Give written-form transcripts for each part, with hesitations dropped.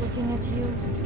looking at you.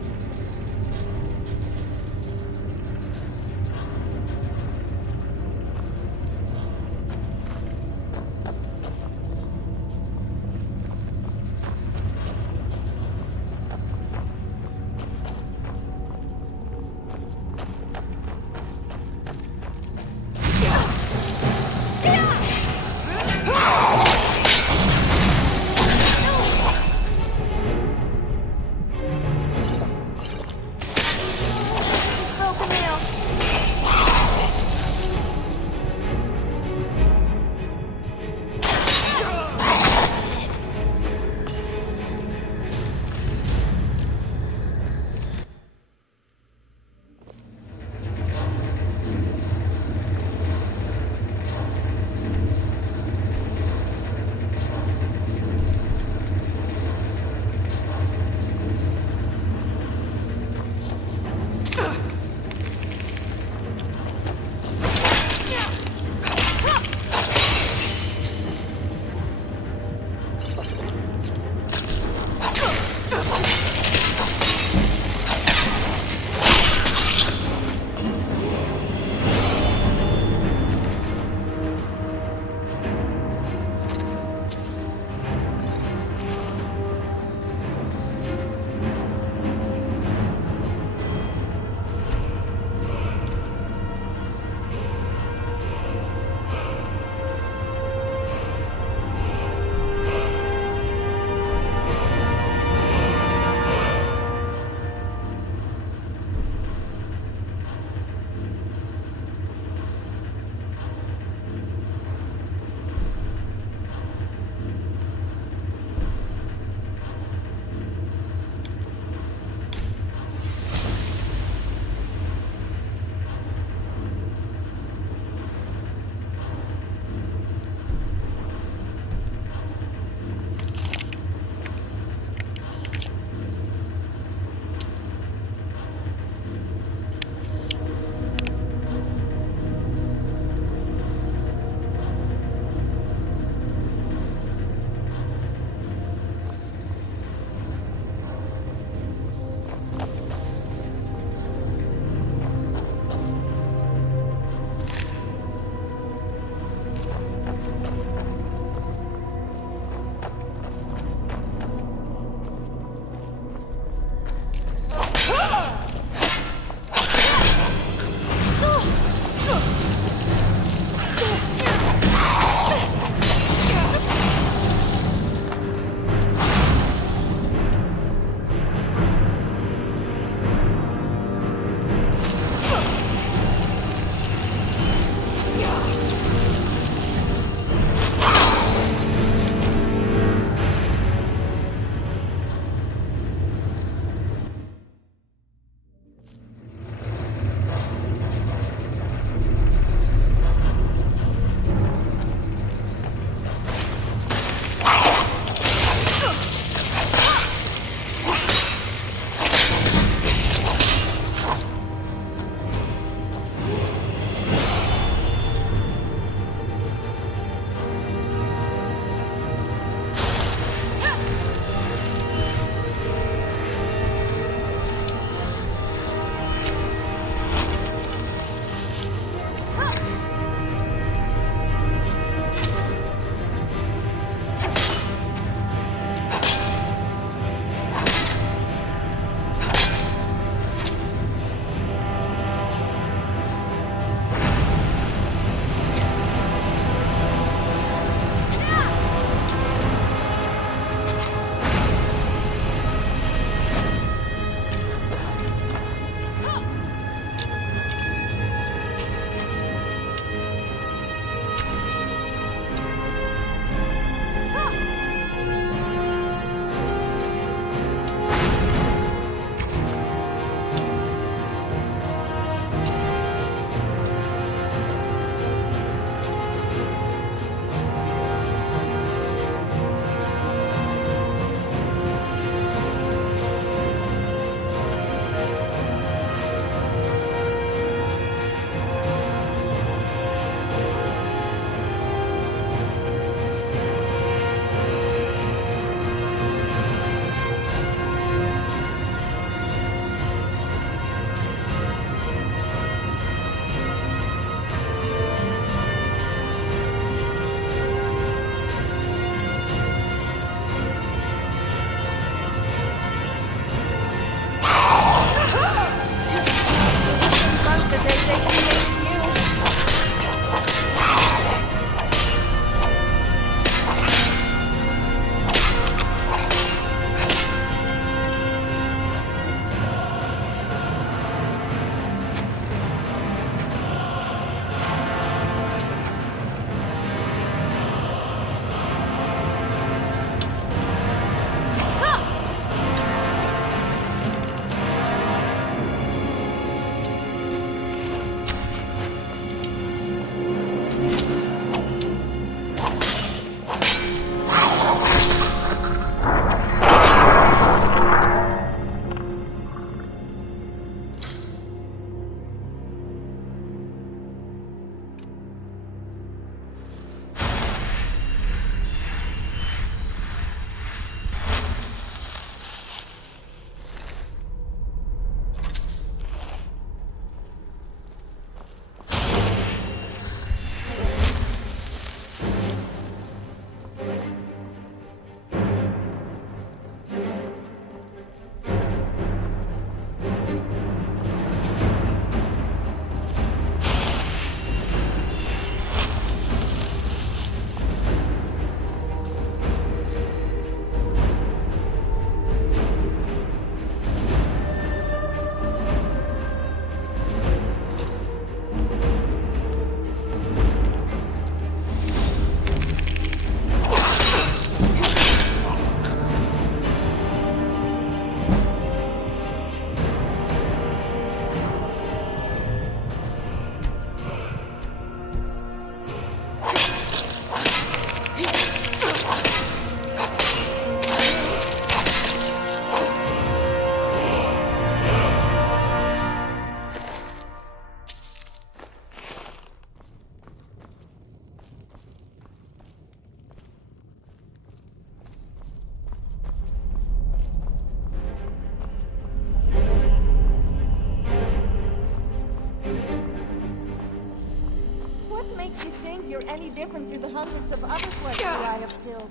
any different to the hundreds of other Flexi I have killed.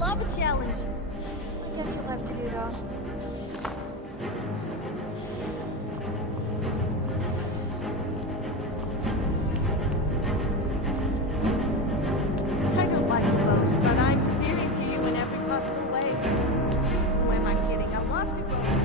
Love a challenge. I guess you'll have to do it all. I don't like to boast, but I'm superior to you in every possible way. Who am I kidding? I love to boast.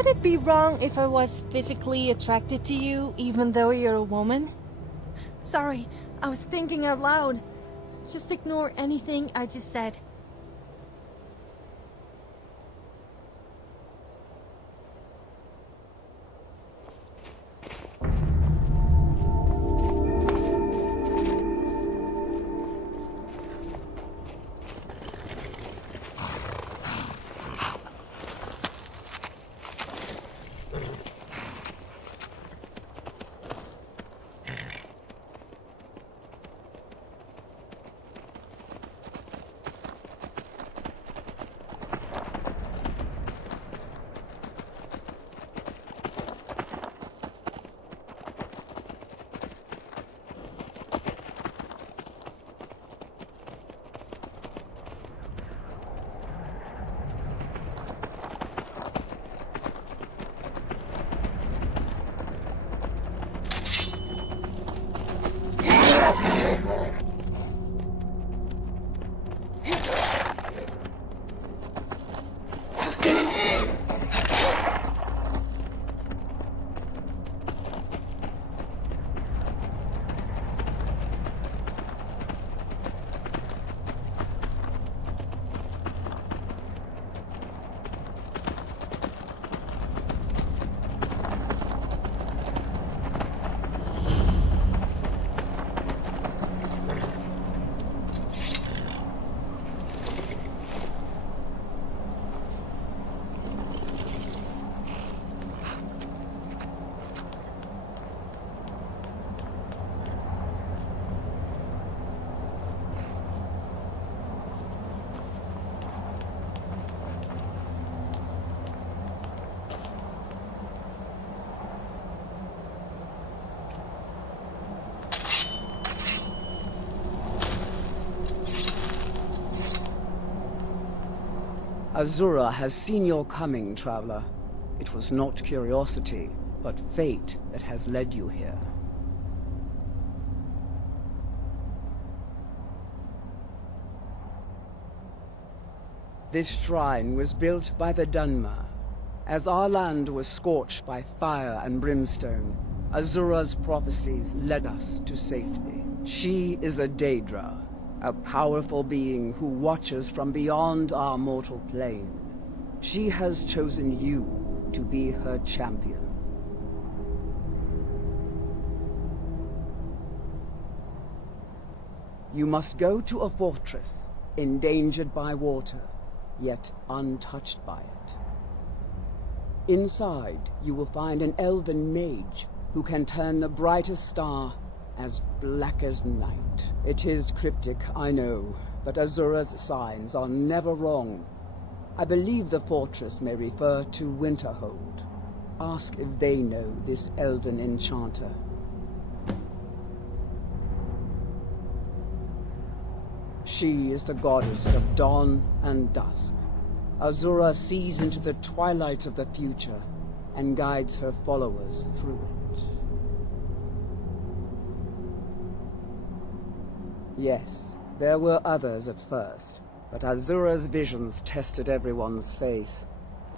Would it be wrong if I was physically attracted to you, even though you're a woman? Sorry, I was thinking out loud. Just ignore anything I just said. Azura has seen your coming, traveler. It was not curiosity, but fate that has led you here. This shrine was built by the Dunmer. As our land was scorched by fire and brimstone, Azura's prophecies led us to safety. She is a Daedra, a powerful being who watches from beyond our mortal plane. She has chosen you to be her champion. You must go to a fortress, endangered by water, yet untouched by it. Inside, you will find an elven mage who can turn the brightest star as black as night. It is cryptic, I know, but Azura's signs are never wrong. I believe the fortress may refer to Winterhold. Ask if they know this elven enchanter. She is the goddess of dawn and dusk. Azura sees into the twilight of the future and guides her followers through it. Yes, there were others at first, but Azura's visions tested everyone's faith.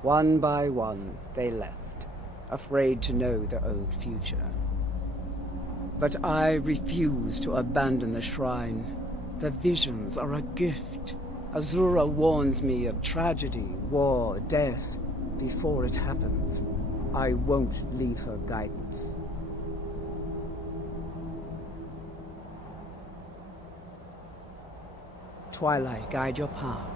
One by one, they left, afraid to know their own future. But I refuse to abandon the shrine. The visions are a gift. Azura warns me of tragedy, war, death, before it happens. I won't leave her guidance. Twilight, guide your path.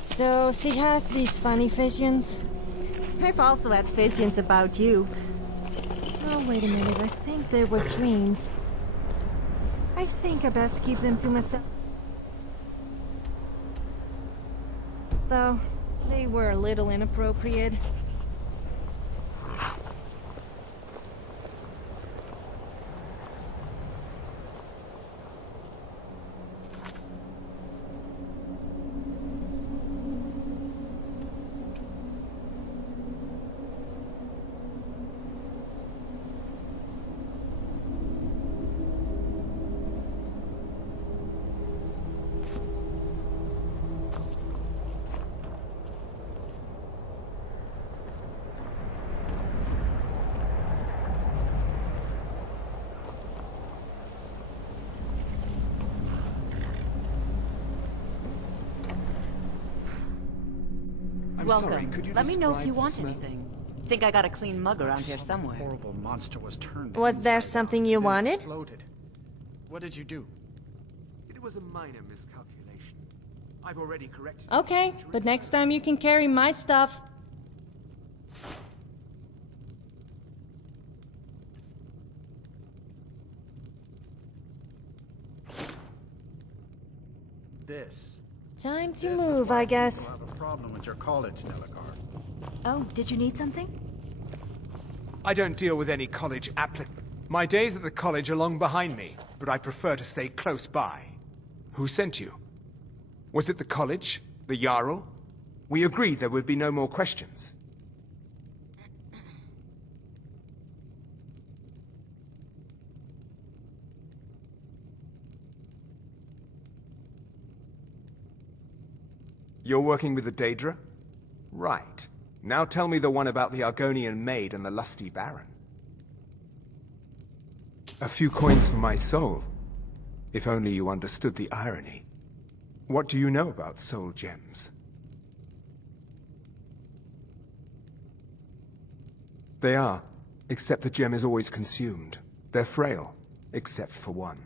So, she has these funny visions? I've also had visions about you. Oh, wait a minute, I think they were dreams. I think I best keep them to myself. Though, they were a little inappropriate. Welcome. sorry, could you Let me know if describe you the want smell? anything. Think I got a clean mug around here Some somewhere. horrible monster was turned Was there inside something out you and then wanted? Exploded. What did you do? It was a minor miscalculation. I've already corrected it. Okay, but next time you can carry my stuff. This. Time to This is move, why I guess. people have a problem with your college, Delagar. Oh, did you need something? I don't deal with any college applicants. My days at the college are long behind me, but I prefer to stay close by. Who sent you? Was it the college? The Jarl? We agreed there would be no more questions. You're working with the Daedra? Right. Now tell me the one about the Argonian maid and the lusty baron. A few coins for my soul. If only you understood the irony. What do you know about soul gems? They are, except the gem is always consumed. They're frail, except for one.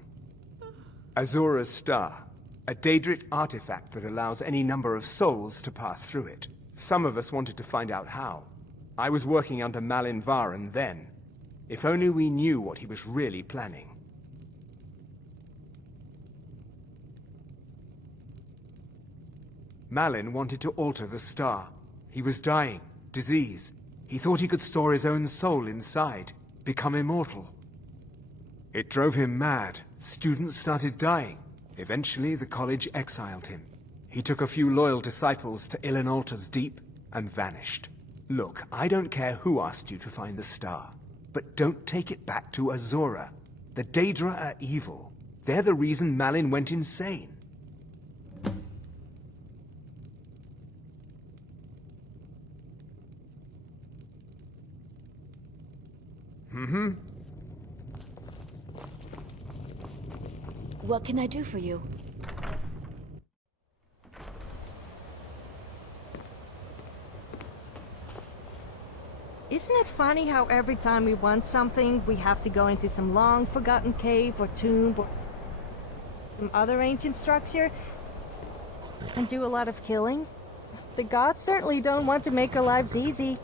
Azura's Star, a Daedric artifact that allows any number of souls to pass through it. Some of us wanted to find out how. I was working under Malin Varen then. If only we knew what he was really planning. Malin wanted to alter the star. He was dying, disease. He thought he could store his own soul inside, become immortal. It drove him mad. Students started dying. Eventually, the college exiled him. He took a few loyal disciples to Illinalta's Deep and vanished. Look, I don't care who asked you to find the star, but don't take it back to Azura. The Daedra are evil. They're the reason Malin went insane. What can I do for you? Isn't it funny how every time we want something, we have to go into some long forgotten cave or tomb or some other ancient structure and do a lot of killing? The gods certainly don't want to make our lives easy.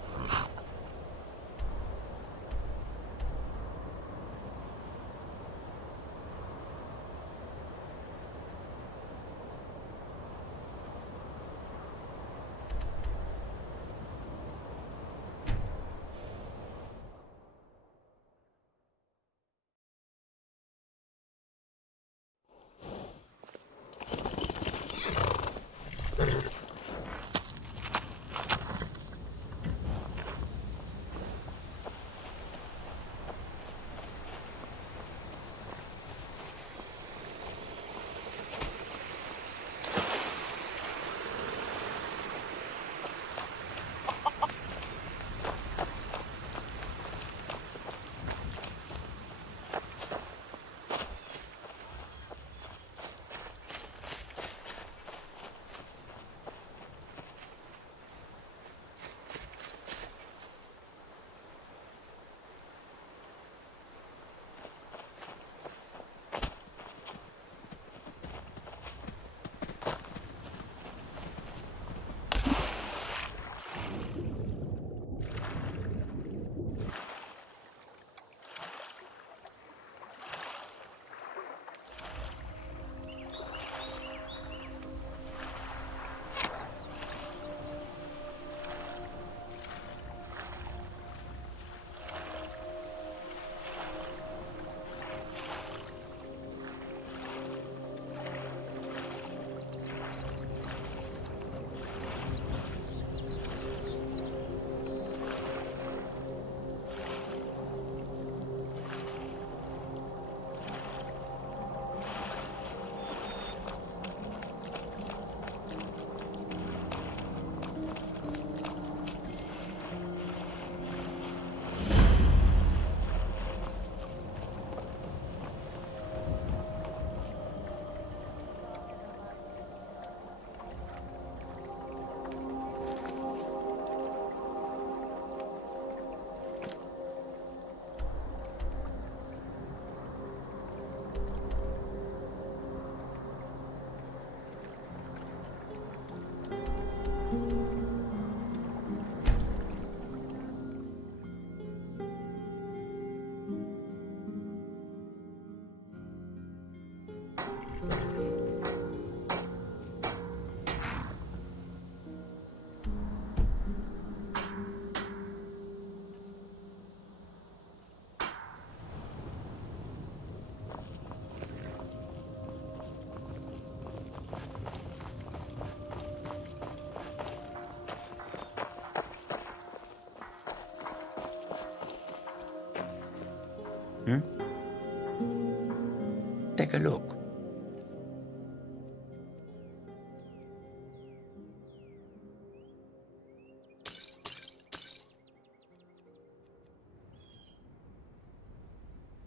Take a look.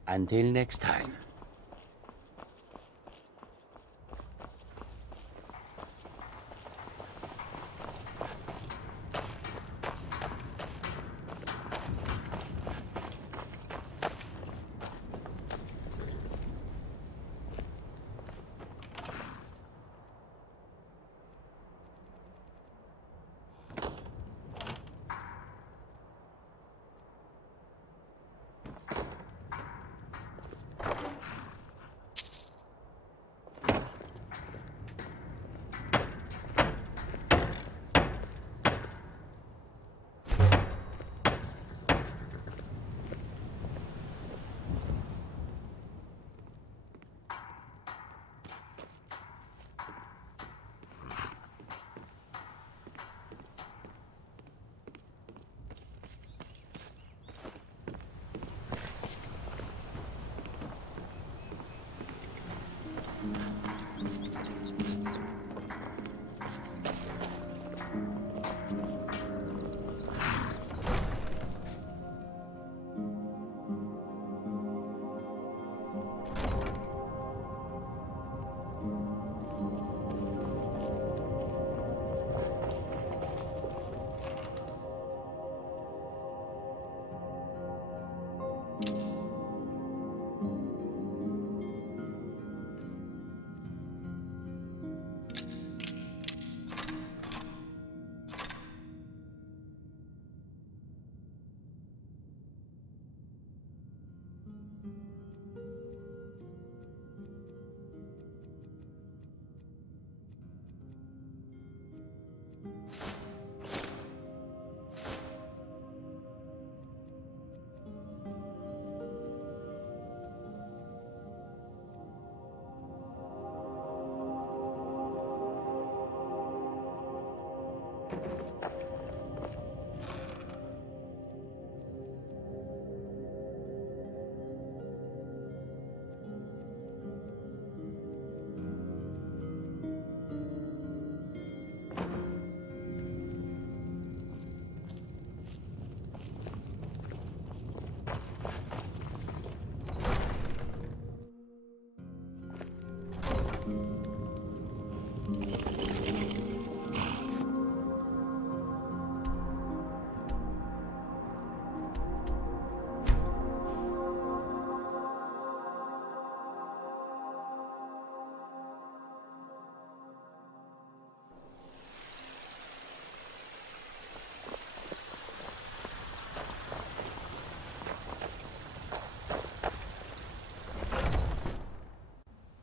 Until next time.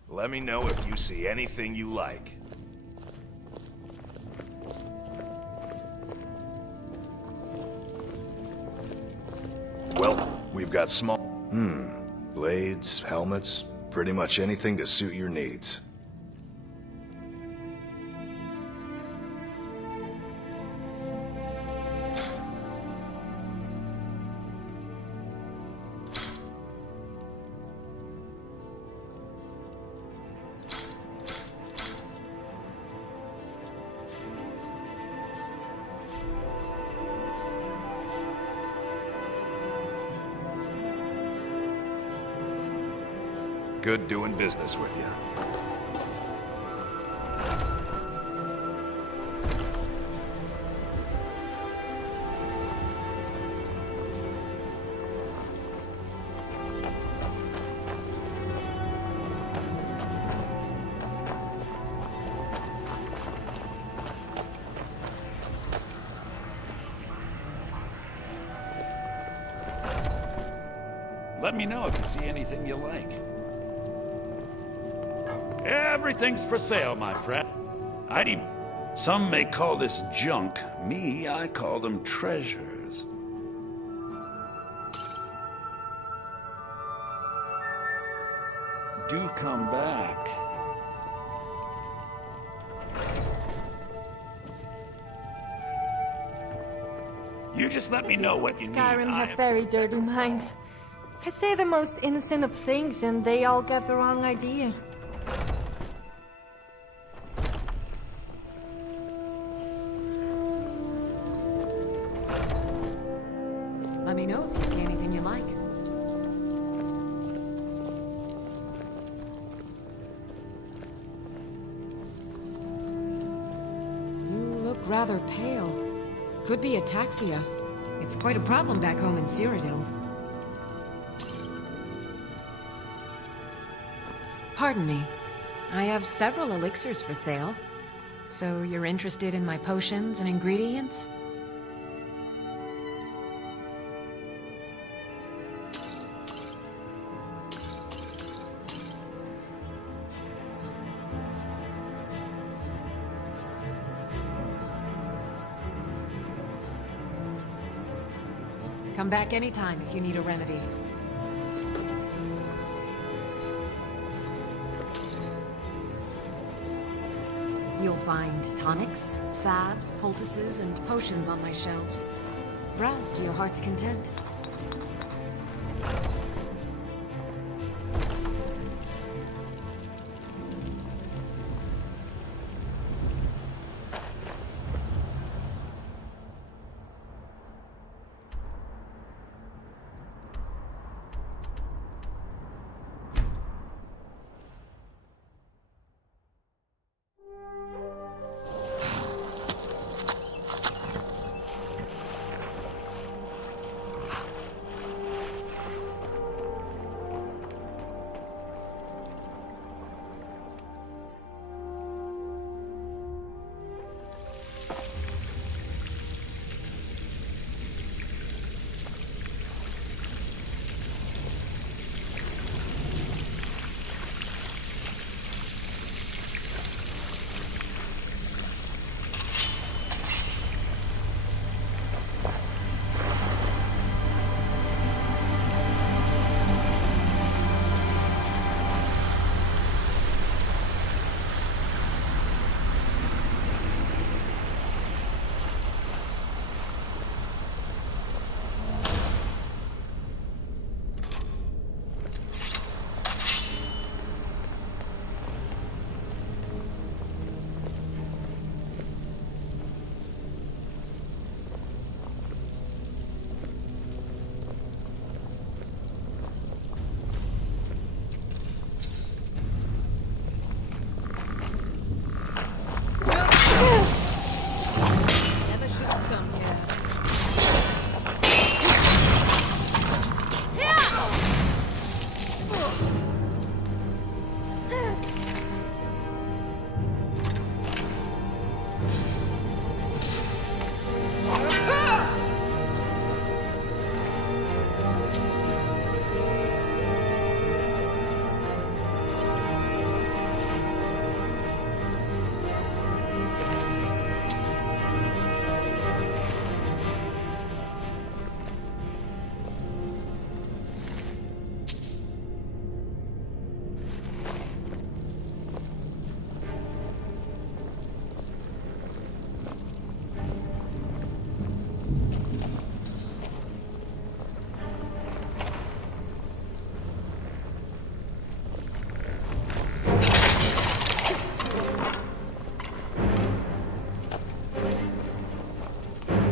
Let me know if you see anything you like. Well, we've got small... blades, helmets, pretty much anything to suit your needs. Good doing business with you. Let me know if you see anything you like. Everything's for sale, my friend. Some may call this junk. Me, I call them treasures. Do come back. You just let me know what you need. SkyRim have very dirty minds. I say the most innocent of things and they all get the wrong idea. Let me know if you see anything you like. You look rather pale. Could be ataxia. It's quite a problem back home in Cyrodiil. Pardon me. I have several elixirs for sale. So you're interested in my potions and ingredients? Come back anytime if you need a remedy. You'll find tonics, salves, poultices, and potions on my shelves. Browse to your heart's content.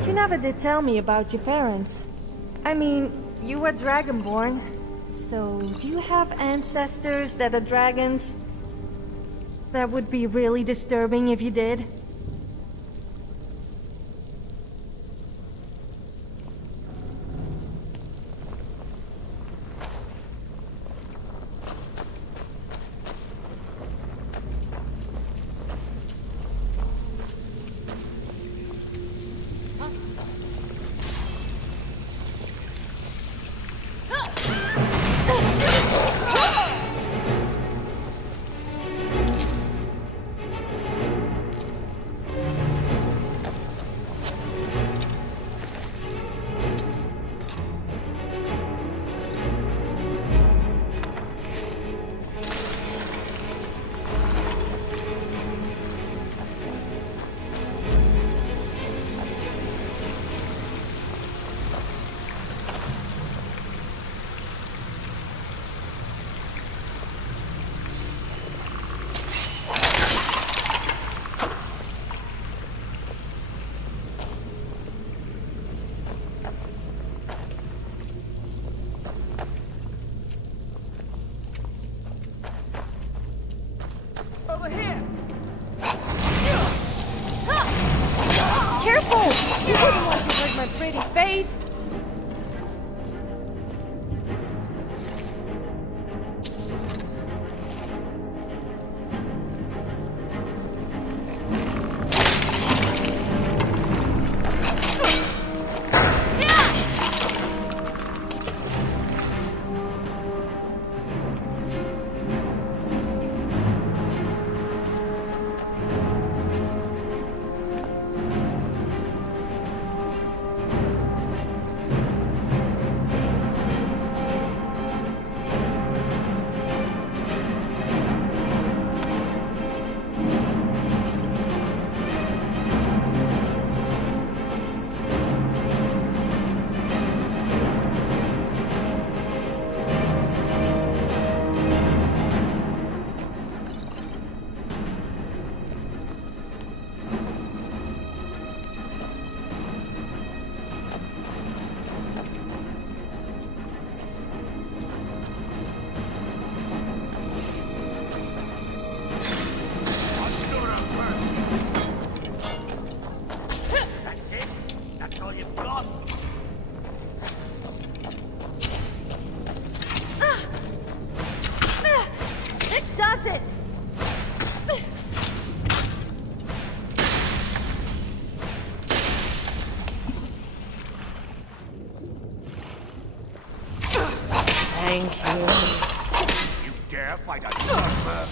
You never did tell me about your parents. I mean, you were Dragonborn. So, do you have ancestors that are dragons? That would be really disturbing if you did. Careful! You wouldn't want to hurt my pretty face! Thank you. You dare fight a surfer?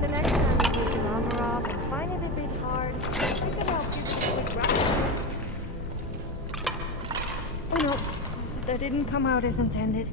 The next time you take your armor off and find it a bit hard, think about giving it a quick ride. Oh no, that didn't come out as intended.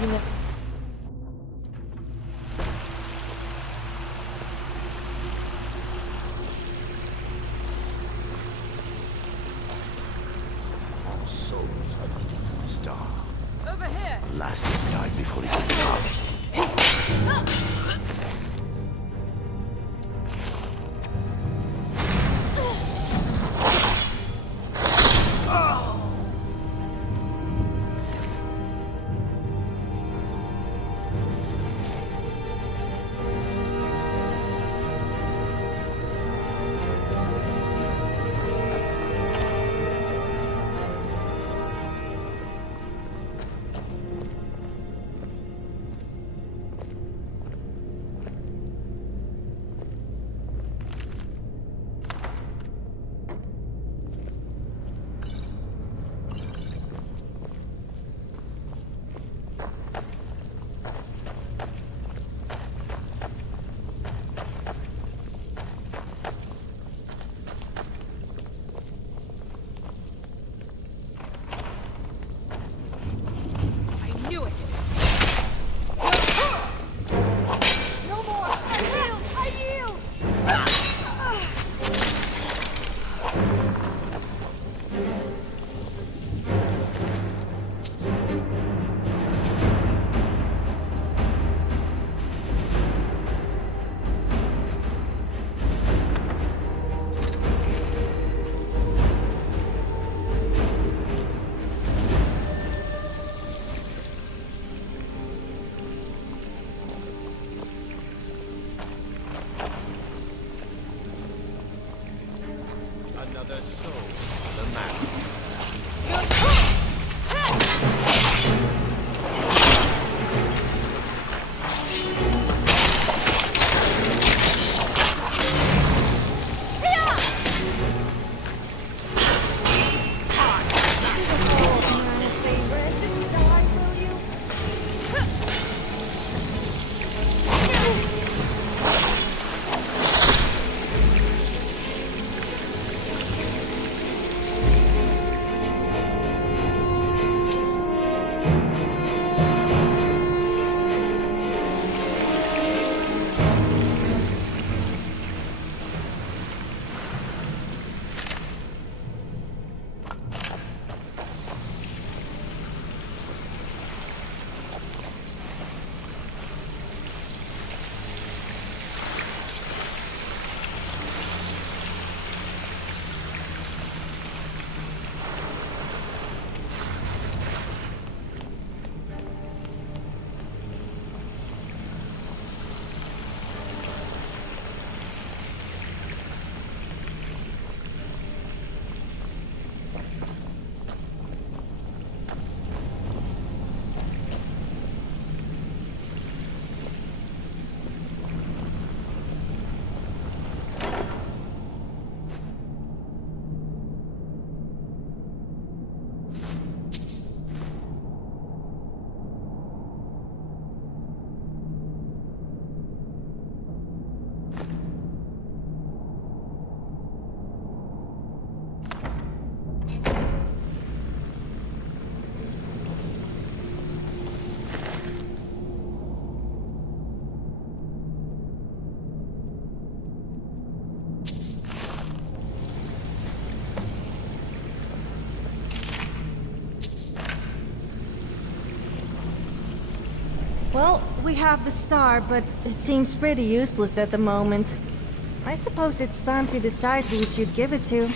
you know. Our souls are leading from the star. Over here! Last one died before he could harvest. Another soul for the master. Well, we have the star, but it seems pretty useless at the moment. I suppose it's time to decide who we should give it to.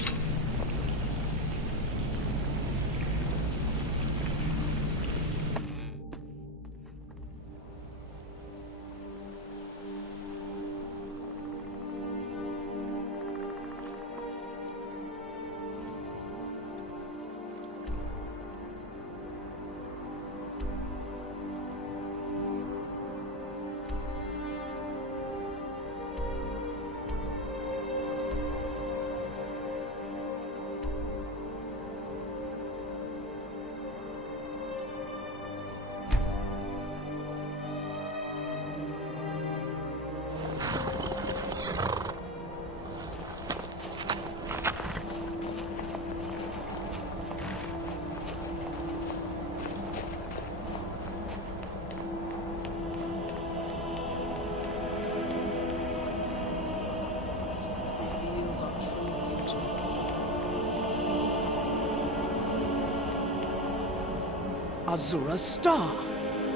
Azura's star!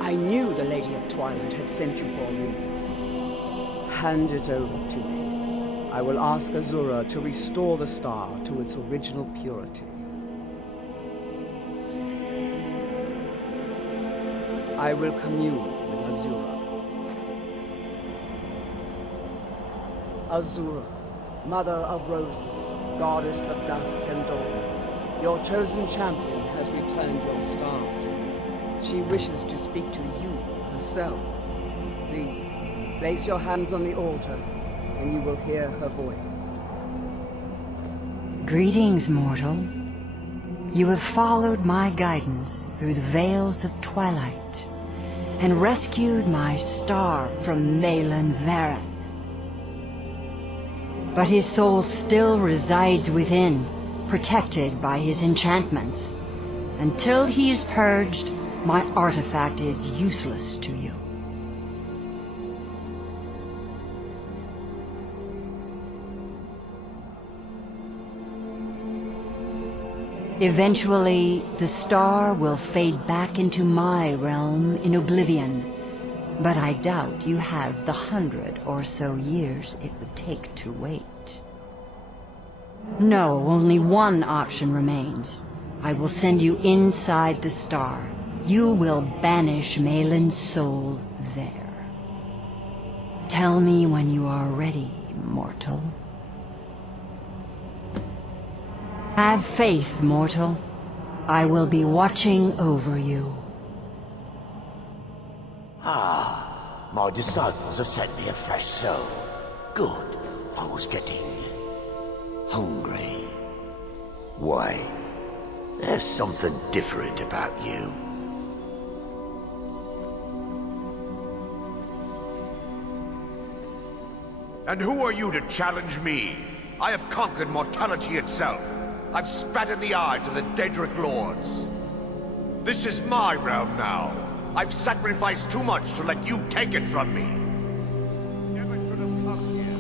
I knew the Lady of Twilight had sent you for a reason. Hand it over to me. I will ask Azura to restore the star to its original purity. I will commune with Azura. Azura, Mother of Roses, Goddess of Dusk and Dawn, your chosen champion has returned your star to me. She wishes to speak to you herself. Please, place your hands on the altar, and you will hear her voice. Greetings, mortal. You have followed my guidance through the veils of twilight, and rescued my star from Malin Varen. But his soul still resides within, protected by his enchantments. Until he is purged, my artifact is useless to you. Eventually, the star will fade back into my realm in oblivion, but I doubt you have the 100 or so years it would take to wait. No, only one option remains. I will send you inside the star. You will banish Malin's soul there. Tell me when you are ready, mortal. Have faith, mortal. I will be watching over you. Ah, my disciples have sent me a fresh soul. Good. I was getting hungry. Why? There's something different about you. And who are you to challenge me? I have conquered mortality itself. I've spat in the eyes of the Daedric Lords. This is my realm now. I've sacrificed too much to let you take it from me. Never should have come here.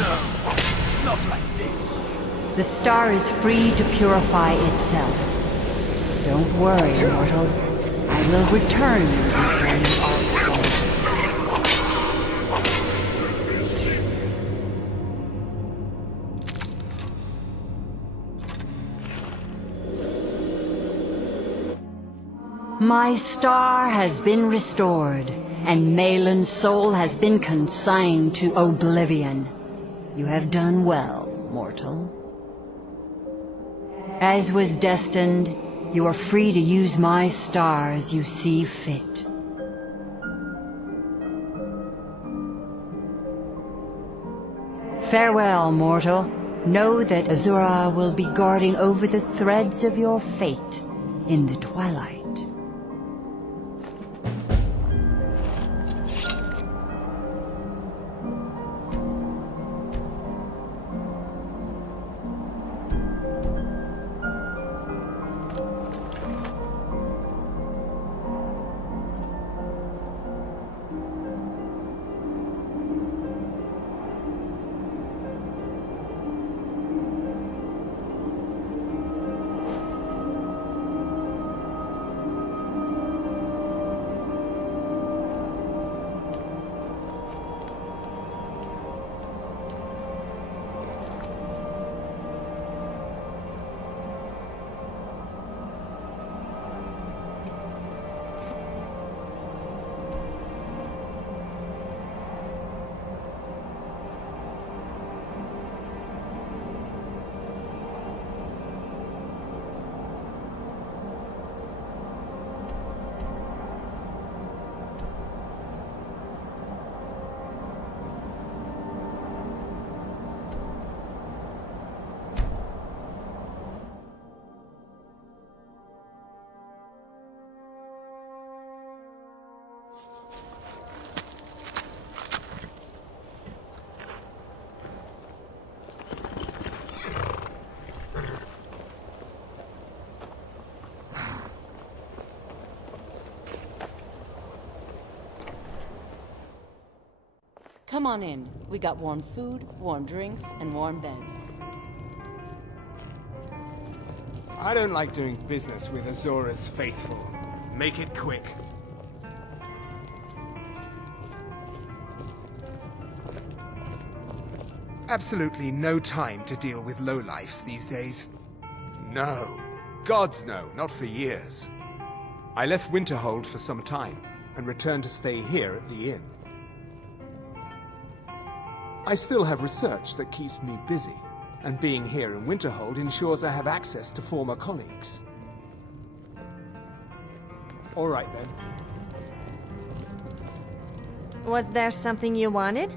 No, not like this. The star is free to purify itself. Don't worry, mortal. I will return you before you are closed. My star has been restored, and Malin's soul has been consigned to oblivion. You have done well, mortal. As was destined, you are free to use my star as you see fit. Farewell, mortal. Know that Azura will be guarding over the threads of your fate in the twilight. Come on in. We got warm food, warm drinks, and warm beds. I don't like doing business with Azora's faithful. Make it quick. Absolutely no time to deal with lowlifes these days. No. Gods no, not for years. I left Winterhold for some time, and returned to stay here at the inn. I still have research that keeps me busy, and being here in Winterhold ensures I have access to former colleagues. All right then. Was there something you wanted?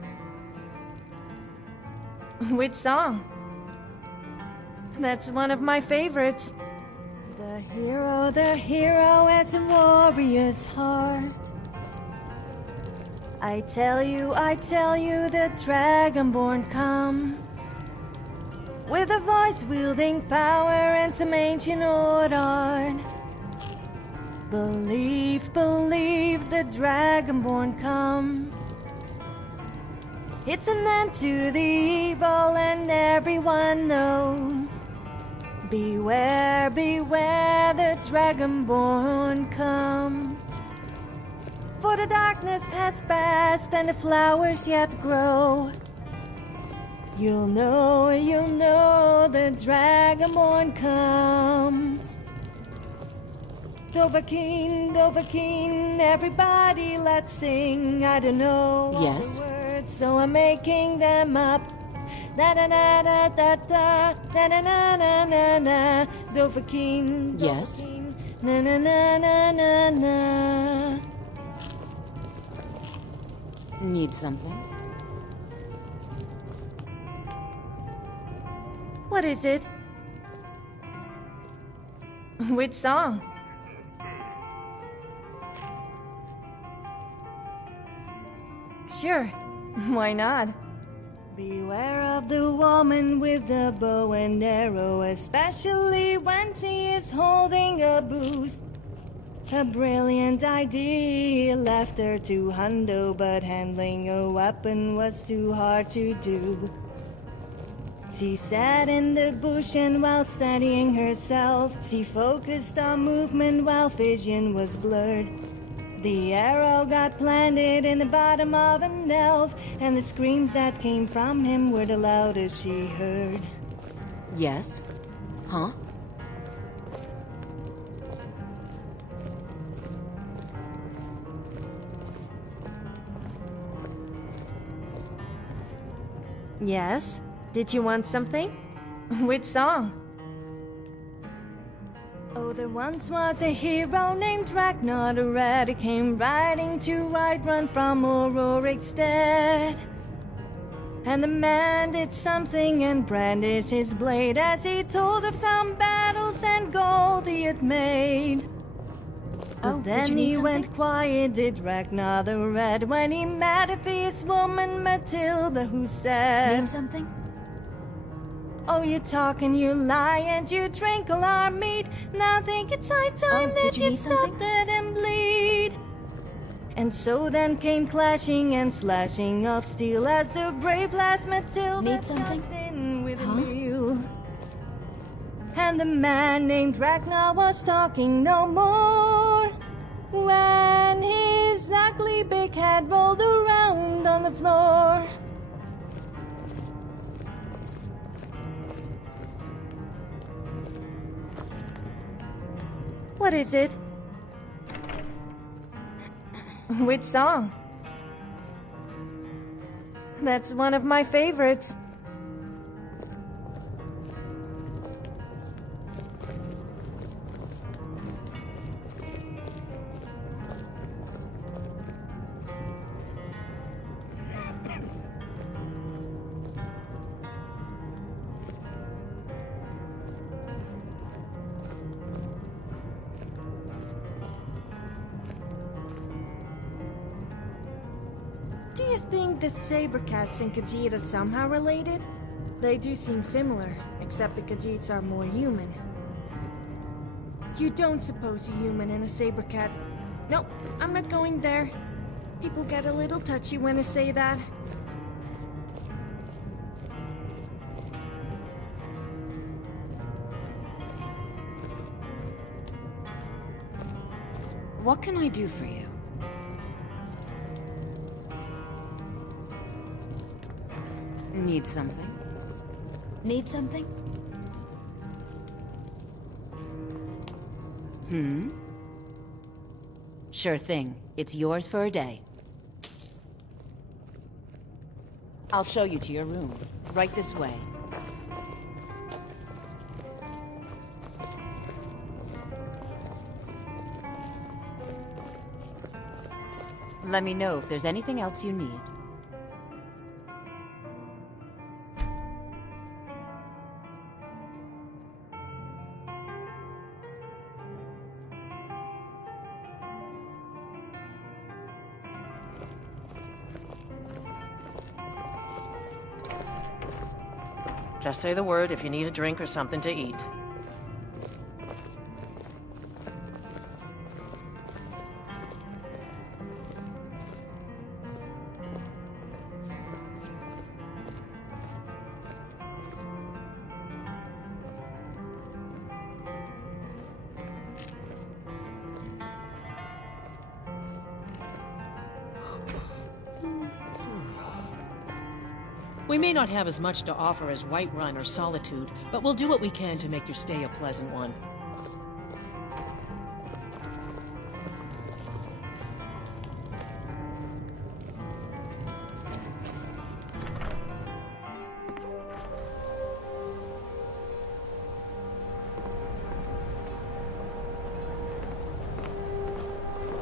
Which song? That's one of my favorites. The hero has a warrior's heart. I tell you, the Dragonborn comes with a voice wielding power and some ancient art. Believe, the Dragonborn comes. It's an end to the evil and everyone knows. Beware, the Dragonborn comes. For the darkness has passed and the flowers yet grow. You'll know, the Dragonborn comes. Dovahkiin, everybody let's sing. I don't know all Yes? the words, so I'm making them up. Da da da da da da da da na na na na. Dovahkiin, Yes? na na na na na na. Need something? What is it? Which song? Sure, why not? Beware of the woman with the bow and arrow, especially when she is holding a booze. A brilliant idea left her to hundo, but handling a weapon was too hard to do. She sat in the bush and while studying herself, she focused on movement while vision was blurred. The arrow got planted in the bottom of an elf, and the screams that came from him were the loudest she heard. Yes? Huh? Yes? Did you want something? Which song? Oh, there once was a hero named Ragnar the Red. He came riding to Run from Auroric's dead. And the man did something and brandished his blade as he told of some battles and gold he had made. But then he went quiet, did Ragnar the Red, when he met a fierce woman, Matilda, who said, Need something? Oh, you talk and you lie and you drink all our meat. Now I think it's high time that you stop that and bleed. And so then came clashing and slashing of steel as the brave lass Matilda charged in with a meal. And the man named Ragnar was talking no more when his ugly big head rolled around on the floor. What is it? Which song? That's one of my favorites. Do you think the Sabercats and Khajiit are somehow related? They do seem similar, except the Khajiits are more human. You don't suppose a human and a Sabercat... Nope, I'm not going there. People get a little touchy when I say that. What can I do for you? Need something? Need something? Sure thing. It's yours for a day. I'll show you to your room. Right this way. Let me know if there's anything else you need. Just say the word if you need a drink or something to eat. We may not have as much to offer as Whiterun or Solitude, but we'll do what we can to make your stay a pleasant one.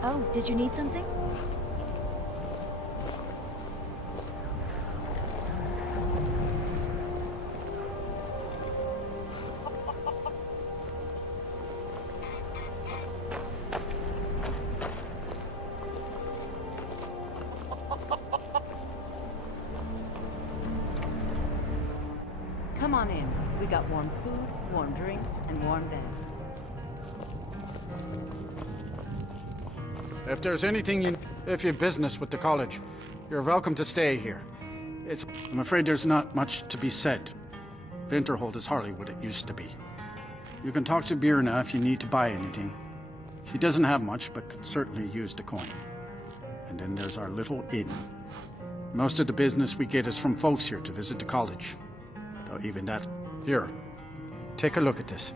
Oh, did you need something? Come on in. We got warm food, warm drinks, and warm beds. If there's anything if you've business with the college, you're welcome to stay here. I'm afraid there's not much to be said. Winterhold is hardly what it used to be. You can talk to Birna if you need to buy anything. She doesn't have much, but could certainly use the coin. And then there's our little inn. Most of the business we get is from folks here to visit the college. Though even that... Here, take a look at this.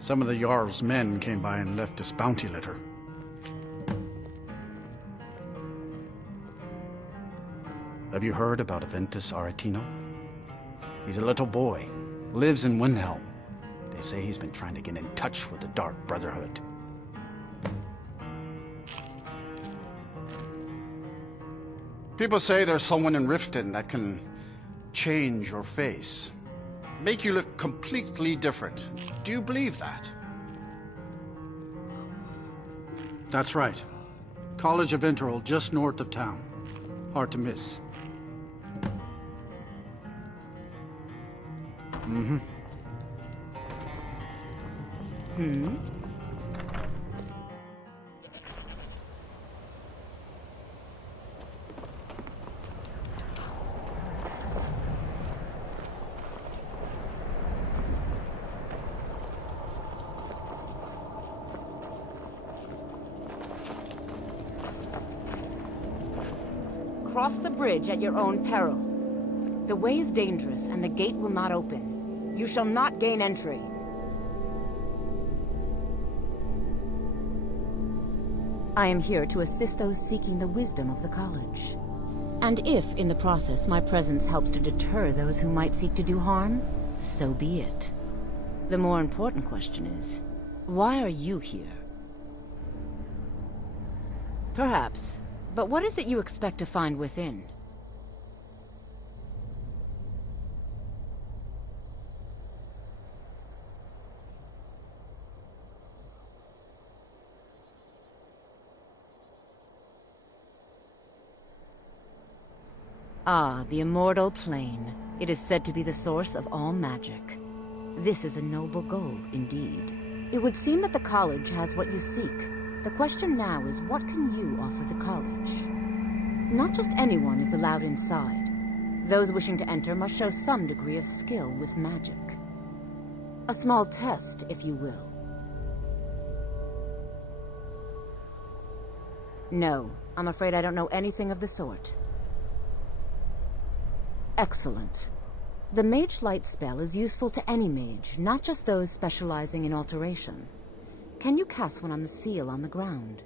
Some of the Jarl's men came by and left this bounty letter. Have you heard about Aventus Aretino? He's a little boy, lives in Windhelm. They say he's been trying to get in touch with the Dark Brotherhood. People say there's someone in Riften that can change your face. Make you look completely different. Do you believe that? That's right. College of Winterhold, just north of town. Hard to miss. Cross the bridge at your own peril. The way is dangerous, and the gate will not open. You shall not gain entry. I am here to assist those seeking the wisdom of the college. And if, in the process, my presence helps to deter those who might seek to do harm, so be it. The more important question is, why are you here? Perhaps. But what is it you expect to find within? Ah, the immortal plane. It is said to be the source of all magic. This is a noble goal, indeed. It would seem that the college has what you seek. The question now is, what can you offer the college? Not just anyone is allowed inside. Those wishing to enter must show some degree of skill with magic. A small test, if you will. No, I'm afraid I don't know anything of the sort. Excellent. The Mage Light spell is useful to any mage, not just those specializing in alteration. Can you cast one on the seal on the ground?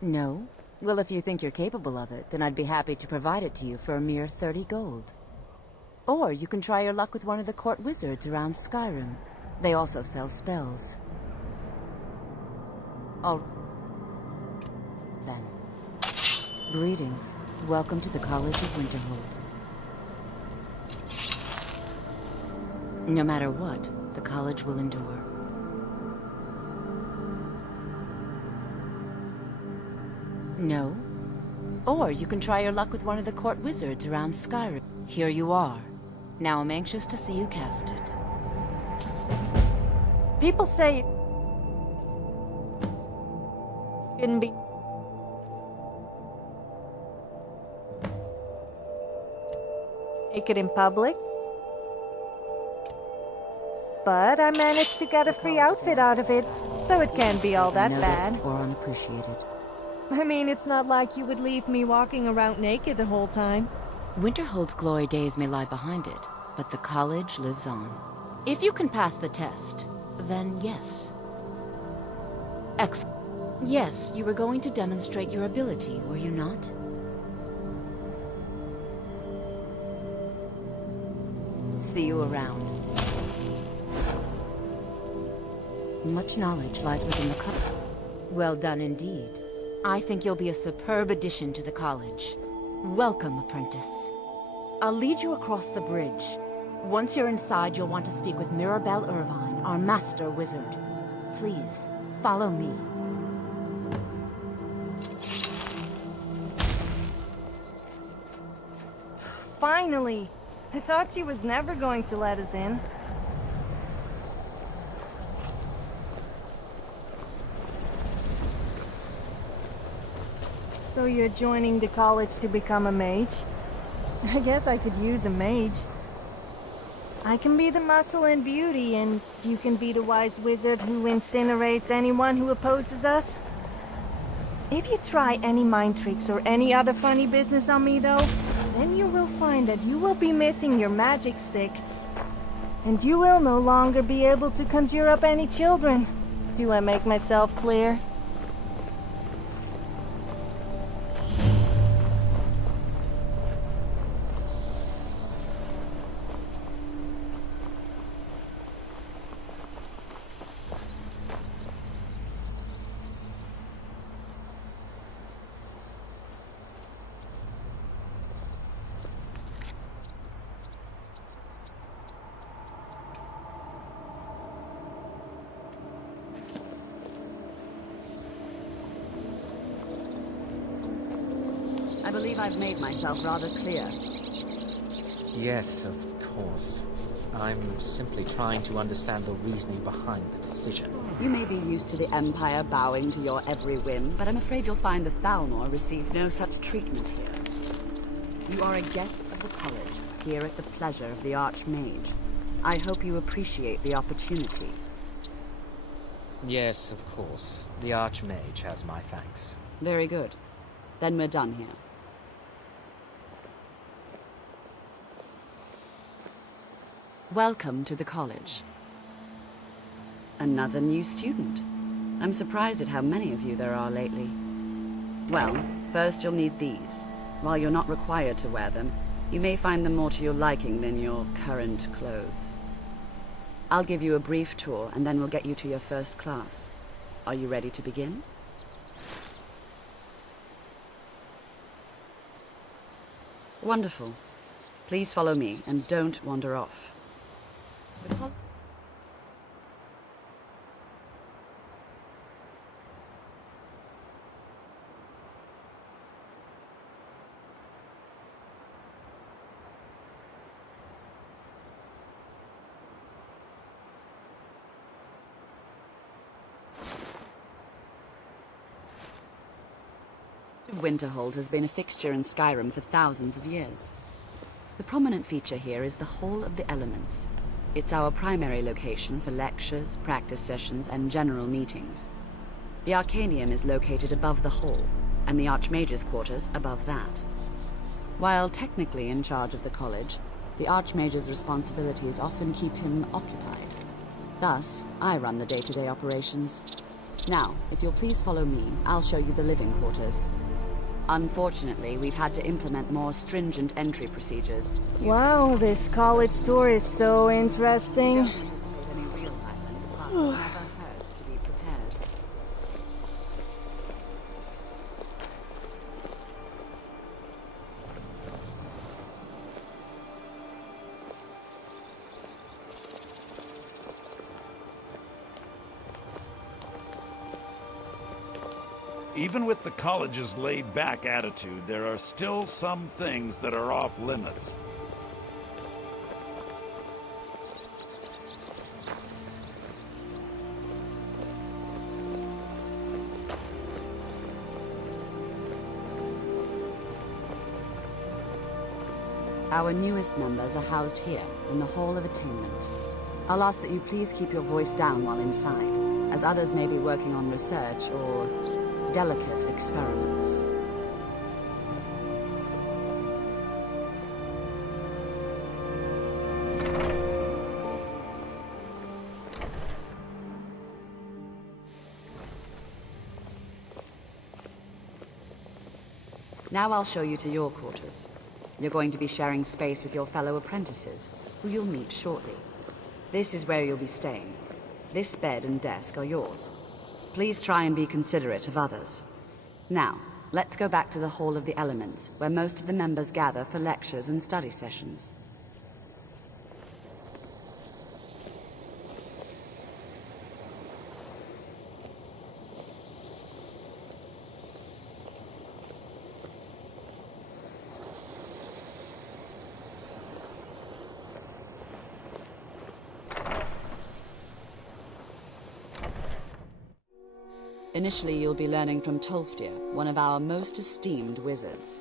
No? Well, if you think you're capable of it, then I'd be happy to provide it to you for a mere 30 gold. Or you can try your luck with one of the court wizards around SkyRim. They also sell spells. All... then. Greetings. Welcome to the College of Winterhold. No matter what, the college will endure. No? Or you can try your luck with one of the court wizards around Skyrim. Here you are. Now I'm anxious to see you cast it. People say... shouldn't be... take it in public. But I managed to get a free outfit out of it, so it can't be all that bad. Unnoticed or unappreciated. I mean, it's not like you would leave me walking around naked the whole time. Winterhold's glory days may lie behind it, but the college lives on. If you can pass the test, then yes. Excellent. Yes, you were going to demonstrate your ability, were you not? See you around. Much knowledge lies within the cup. Well done indeed. I think you'll be a superb addition to the college. Welcome, apprentice. I'll lead you across the bridge. Once you're inside, you'll want to speak with Mirabelle Irvine, our master wizard. Please, follow me. Finally! I thought she was never going to let us in. So you're joining the college to become a mage? I guess I could use a mage. I can be the muscle and beauty, and you can be the wise wizard who incinerates anyone who opposes us. If you try any mind tricks or any other funny business on me, though, then you will find that you will be missing your magic stick. And you will no longer be able to conjure up any children. Do I make myself clear? I believe I've made myself rather clear. Yes, of course. I'm simply trying to understand the reasoning behind the decision. You may be used to the Empire bowing to your every whim, but I'm afraid you'll find the Thalmor receive no such treatment here. You are a guest of the college, here at the pleasure of the Archmage. I hope you appreciate the opportunity. Yes, of course. The Archmage has my thanks. Very good. Then we're done here. Welcome to the college. Another new student. I'm surprised at how many of you there are lately. Well, first you'll need these. While you're not required to wear them, you may find them more to your liking than your current clothes. I'll give you a brief tour, and then we'll get you to your first class. Are you ready to begin? Wonderful. Please follow me, and don't wander off. Winterhold has been a fixture in Skyrim for thousands of years. The prominent feature here is the Hall of the Elements, It's our primary location for lectures, practice sessions, and general meetings. The Arcanium is located above the hall, and the Archmage's quarters above that. While technically in charge of the college, the Archmage's responsibilities often keep him occupied. Thus, I run the day-to-day operations. Now, if you'll please follow me, I'll show you the living quarters. Unfortunately, we've had to implement more stringent entry procedures. Wow, this college tour is so interesting. Even with the college's laid-back attitude, there are still some things that are off limits. Our newest members are housed here, in the Hall of Attainment. I'll ask that you please keep your voice down while inside, as others may be working on research or delicate experiments. Now I'll show you to your quarters. You're going to be sharing space with your fellow apprentices, who you'll meet shortly. This is where you'll be staying. This bed and desk are yours. Please try and be considerate of others. Now, let's go back to the Hall of the Elements, where most of the members gather for lectures and study sessions. Initially, you'll be learning from Tolfdir, one of our most esteemed wizards.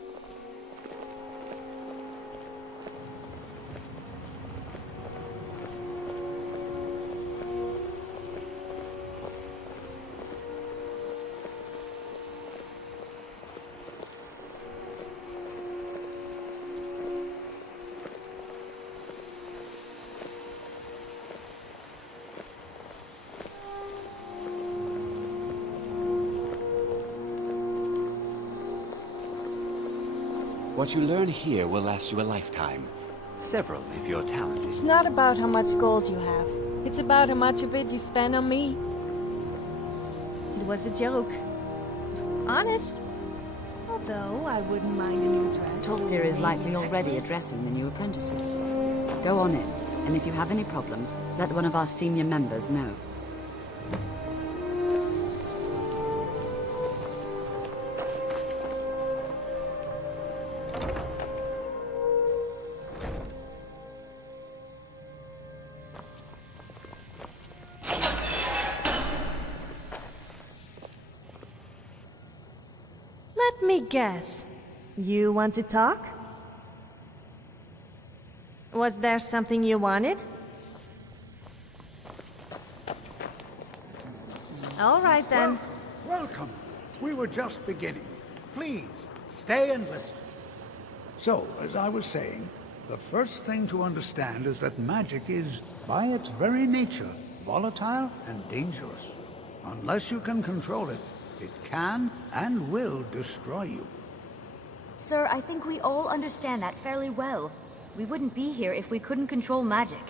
What you learn here will last you a lifetime. Several if you're talented. It's not about how much gold you have. It's about how much of it you spend on me. It was a joke. Honest. Although, I wouldn't mind a new dress. Tolfdir is likely already addressing the new apprentices. Go on in, and if you have any problems, let one of our senior members know. Let me guess. You want to talk? Was there something you wanted? All right then. Welcome. We were just beginning. Please, stay and listen. So, as I was saying, the first thing to understand is that magic is, by its very nature, volatile and dangerous. Unless you can control it, it can and will destroy you. Sir, I think we all understand that fairly well. We wouldn't be here if we couldn't control magic.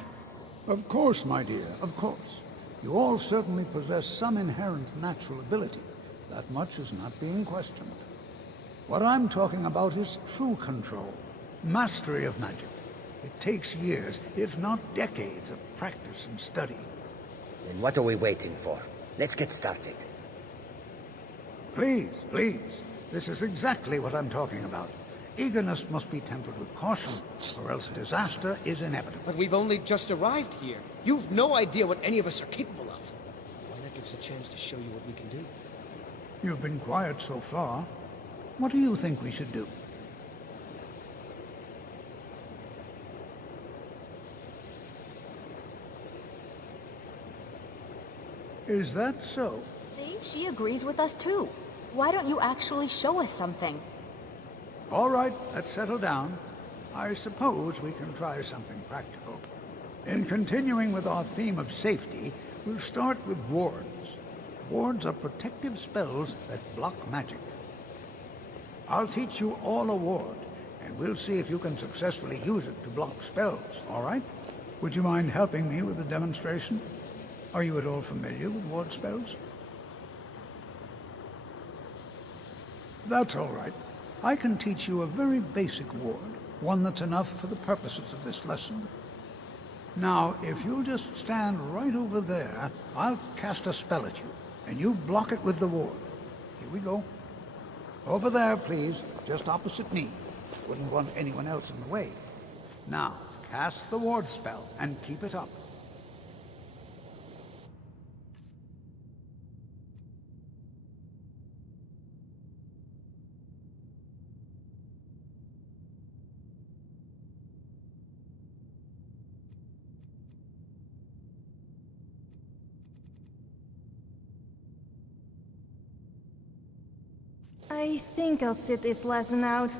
Of course, my dear, of course. You all certainly possess some inherent natural ability. That much is not being questioned. What I'm talking about is true control, mastery of magic. It takes years, if not decades, of practice and study. Then what are we waiting for? Let's get started. Please, please. This is exactly what I'm talking about. Eagerness must be tempered with caution, or else disaster is inevitable. But we've only just arrived here. You've no idea what any of us are capable of. Why not give us a chance to show you what we can do? You've been quiet so far. What do you think we should do? Is that so? See, she agrees with us too. Why don't you actually show us something? All right, let's settle down. I suppose we can try something practical. In continuing with our theme of safety, we'll start with wards. Wards are protective spells that block magic. I'll teach you all a ward, and we'll see if you can successfully use it to block spells, all right? Would you mind helping me with the demonstration? Are you at all familiar with ward spells? That's all right. I can teach you a very basic ward, one that's enough for the purposes of this lesson. Now, if you'll just stand right over there, I'll cast a spell at you, and you block it with the ward. Here we go. Over there, please, just opposite me. Wouldn't want anyone else in the way. Now, cast the ward spell, and keep it up. I think I'll sit this lesson out.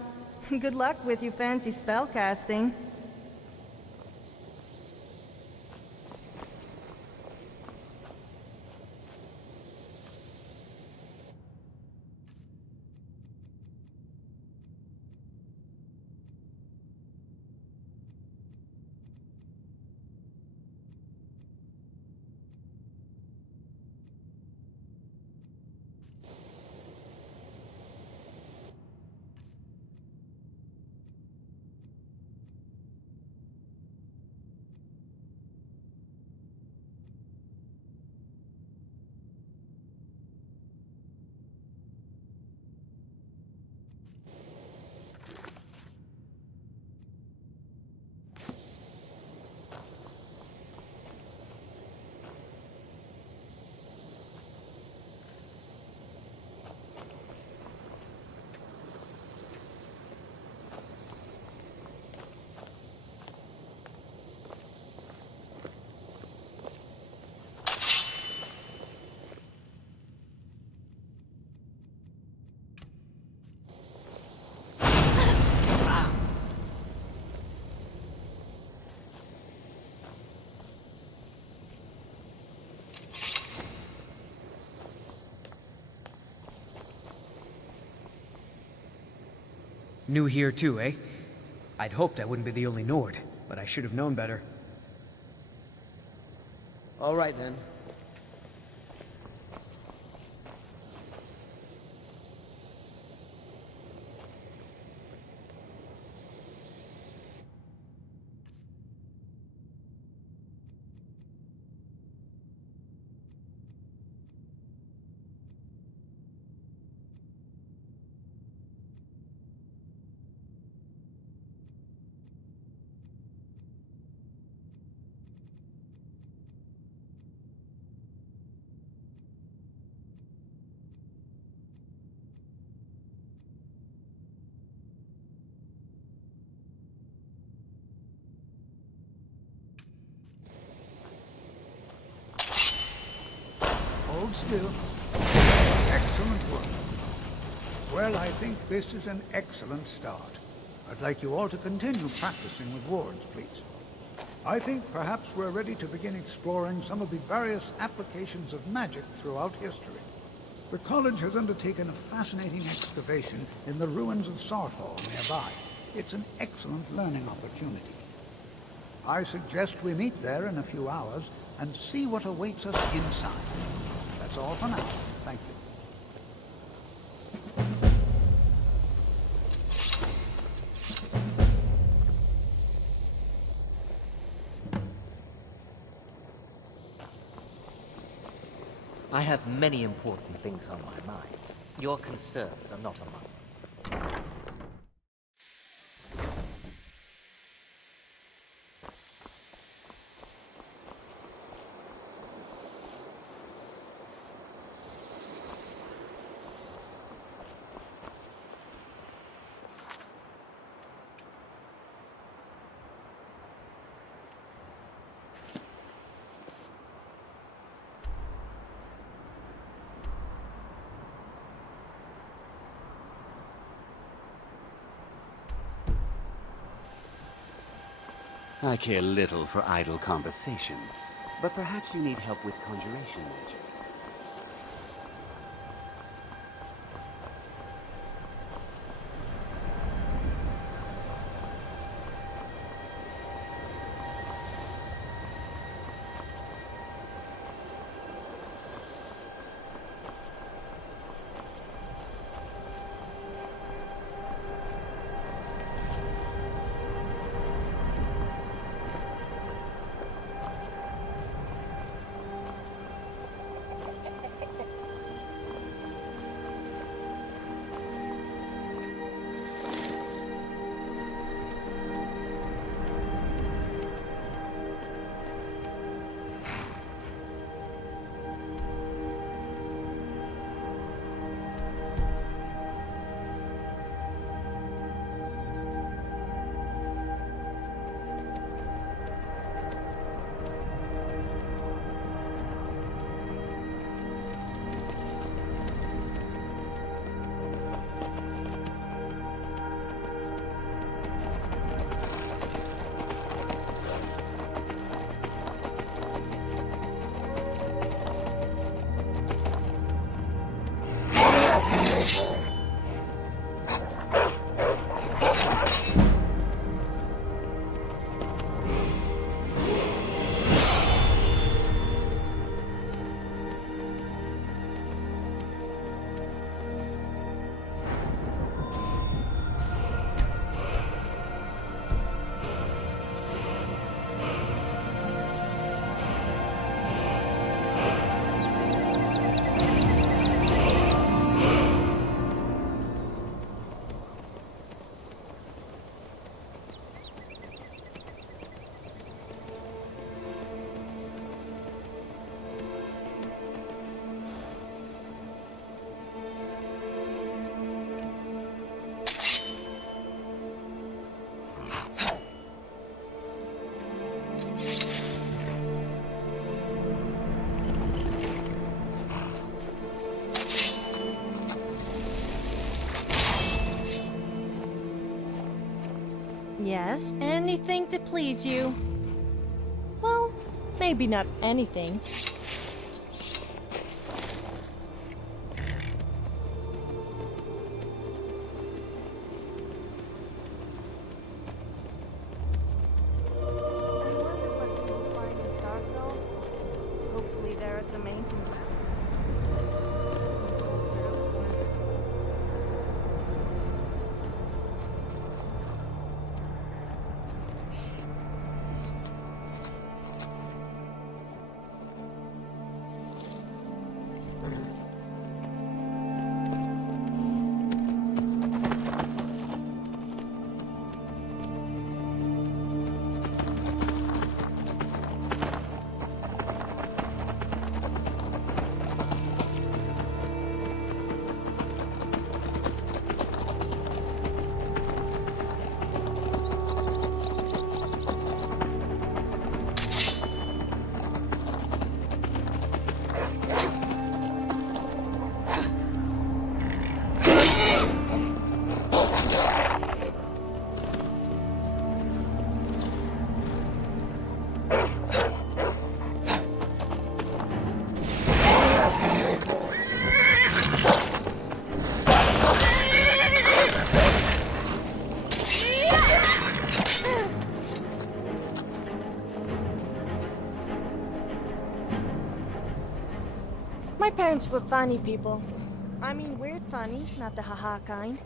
Good luck with your fancy spellcasting. New here too, eh? I'd hoped I wouldn't be the only Nord, but I should have known better. All right then. Hold still. Excellent work. Well, I think this is an excellent start. I'd like you all to continue practicing with wards, please. I think perhaps we're ready to begin exploring some of the various applications of magic throughout history. The college has undertaken a fascinating excavation in the ruins of Sarthal nearby. It's an excellent learning opportunity. I suggest we meet there in a few hours and see what awaits us inside. That's all for now. Thank you. I have many important things on my mind. Your concerns are not among them. I care little for idle conversation, but perhaps you need help with conjuration magic. Yes, anything to please you. Well, maybe not anything. Hopefully there are some ancient My parents were funny people. I mean weird funny, not the haha kind.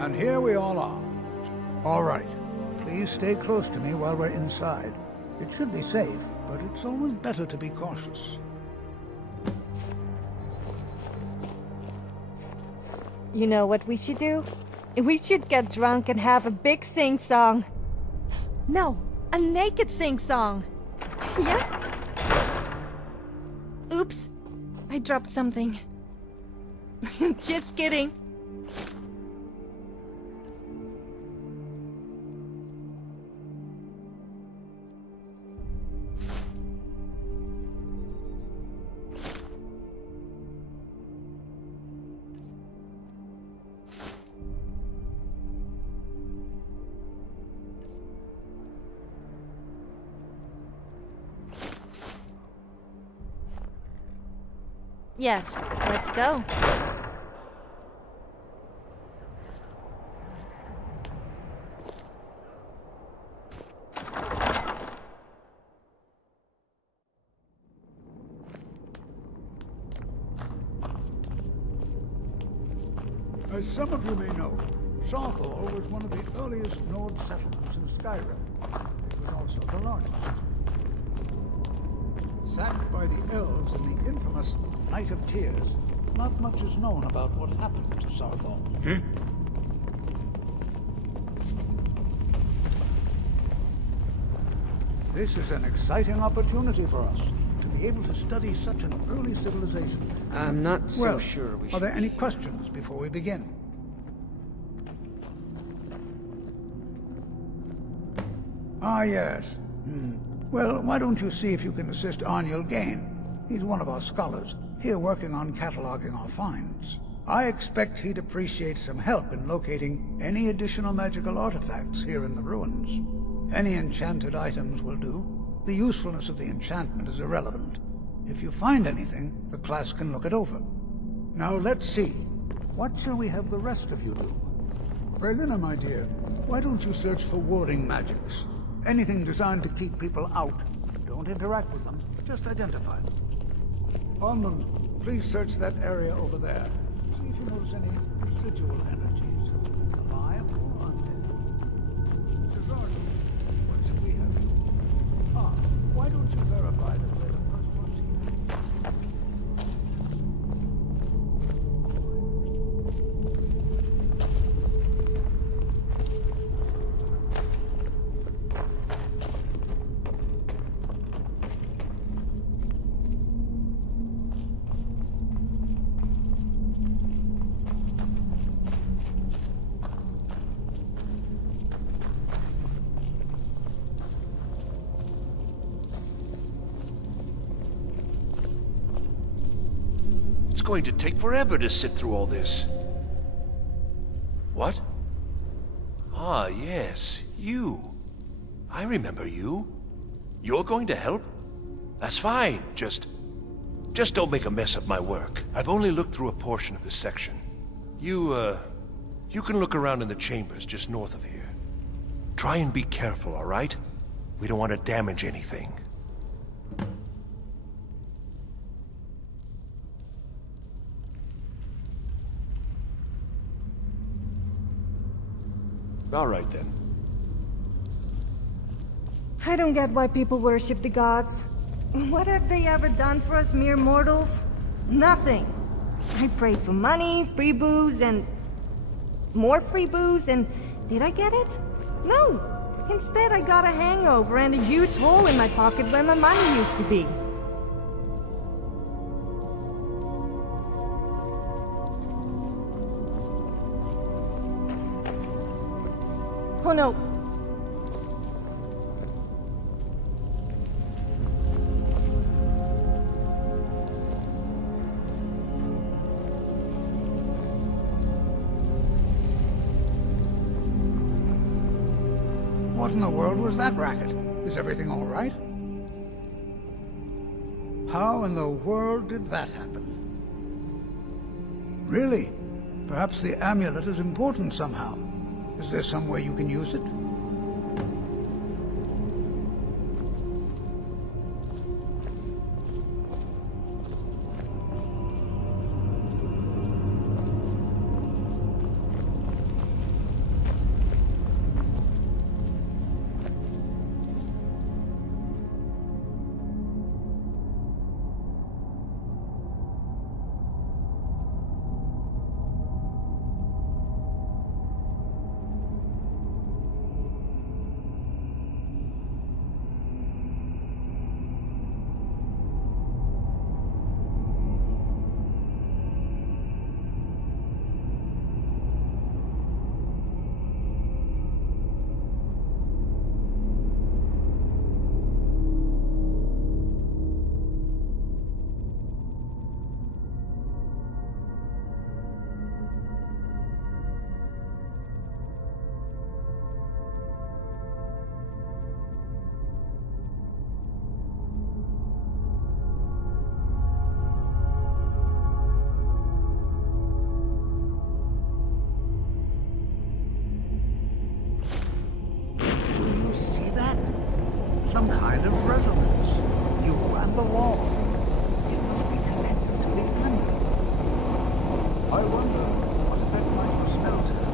And here we all are. All right. Please stay close to me while we're inside. It should be safe, but it's always better to be cautious. You know what we should do? We should get drunk and have a big sing-song. No, a naked sing-song. Yes? Oops. I dropped something. Just kidding. Yes, let's go. As some of you may know, Southall was one of the earliest Nord settlements in SkyRim. It was also the largest. Sacked by the elves in the infamous Night of Tears, not much is known about what happened to Southall. This is an exciting opportunity for us to be able to study such an early civilization. I'm not so Well, sure we should. Are there any questions before we begin? Ah, yes. Well, why don't you see if you can assist Arniel Gain? He's one of our scholars, here working on cataloging our finds. I expect he'd appreciate some help in locating any additional magical artifacts here in the ruins. Any enchanted items will do. The usefulness of the enchantment is irrelevant. If you find anything, the class can look it over. Now let's see. What shall we have the rest of you do? Berlina, my dear, why don't you search for warding magics? Anything designed to keep people out. Don't interact with them, just identify them. Ormond, please search that area over there. See if you notice any residual energies. Alive or undead. Cesardo, what should we have? Ah, why don't you verify that we're the first ones here? It's going to take forever to sit through all this. What? Ah, yes, you. I remember you. You're going to help? That's fine. Just don't make a mess of my work. I've only looked through a portion of this section. You can look around in the chambers just north of here. Try and be careful, all right? We don't want to damage anything. All right, then. I don't get why people worship the gods. What have they ever done for us mere mortals? Nothing. I prayed for money, free booze, and... more free booze, and... did I get it? No! Instead, I got a hangover and a huge hole in my pocket where my money used to be. Oh no. What in the world was that racket? Is everything all right? How in the world did that happen? Really? Perhaps the amulet is important somehow. Is there some way you can use it? Some kind of resonance. You and the wall. It must be connected to the amulet. I wonder what effect might your spells have.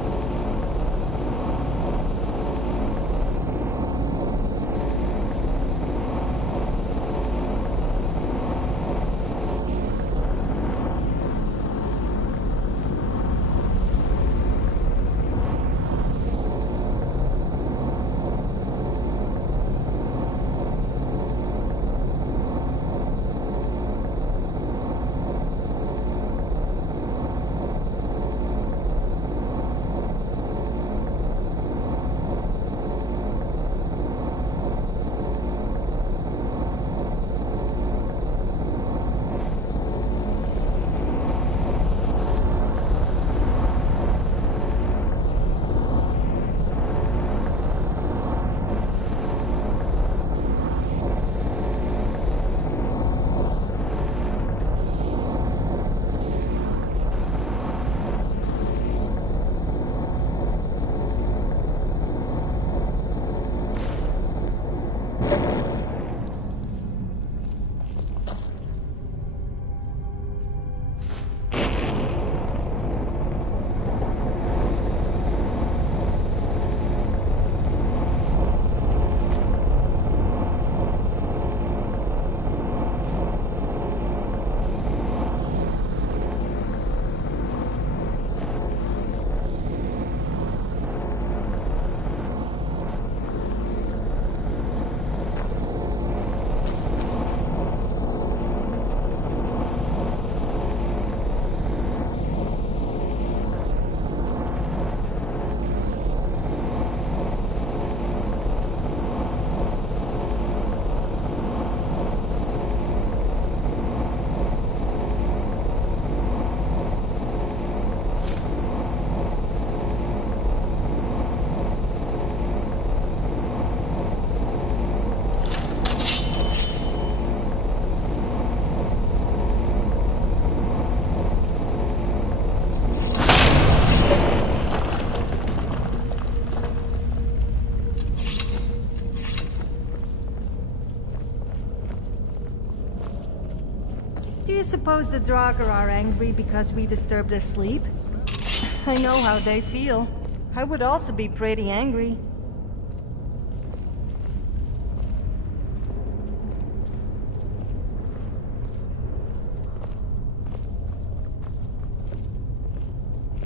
Do you suppose the Draugr are angry because we disturbed their sleep? I know how they feel. I would also be pretty angry.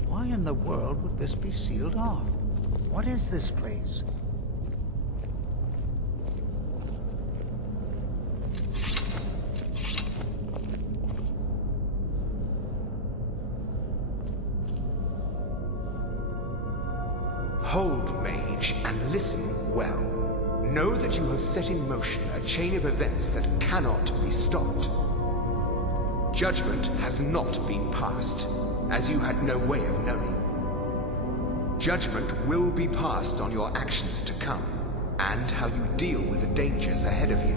Why in the world would this be sealed off? What is this place? Hold, mage, and listen well. Know that you have set in motion a chain of events that cannot be stopped. Judgment has not been passed, as you had no way of knowing. Judgment will be passed on your actions to come. and how you deal with the dangers ahead of you.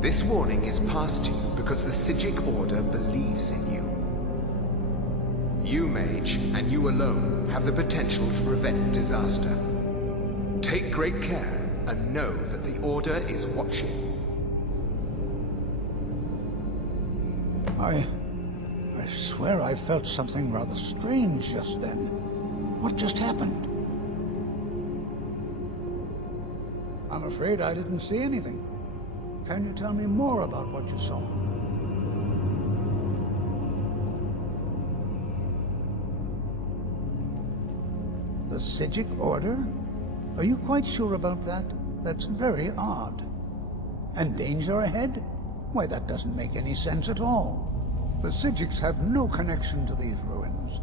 This warning is passed to you because the Psijic Order believes in you. You, Mage, and you alone, have the potential to prevent disaster. Take great care, and know that the Order is watching. I swear I felt something rather strange just then. What just happened? I'm afraid I didn't see anything. Can you tell me more about what you saw? The Psijic Order? Are you quite sure about that? That's very odd. And danger ahead? Why, that doesn't make any sense at all. The Psijics have no connection to these ruins,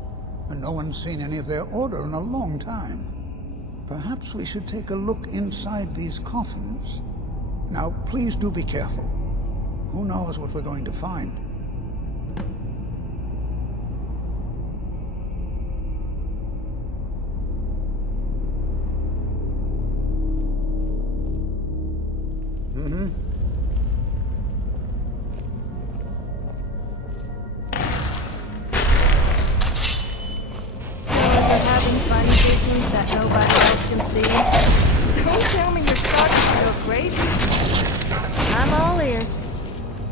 and no one's seen any of their order in a long time. Perhaps we should take a look inside these coffins. Now, please do be careful. Who knows what we're going to find? Don't tell me you're starting to go crazy. I'm all ears.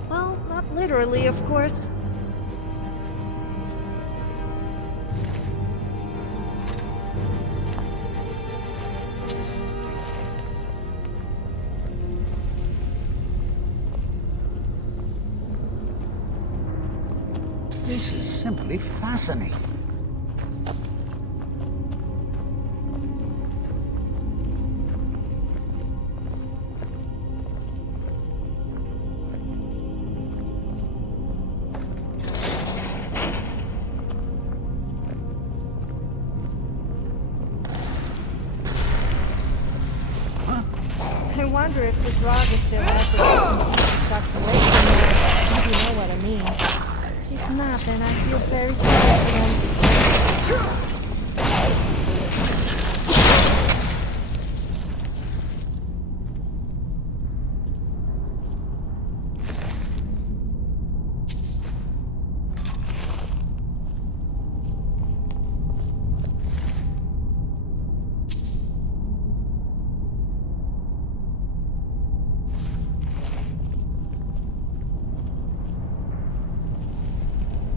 Well, not literally, of course. This is simply fascinating. I wonder if the Draga still has the bits tucked away somewhere, if you know what I mean. If not, then I feel very sorry for them.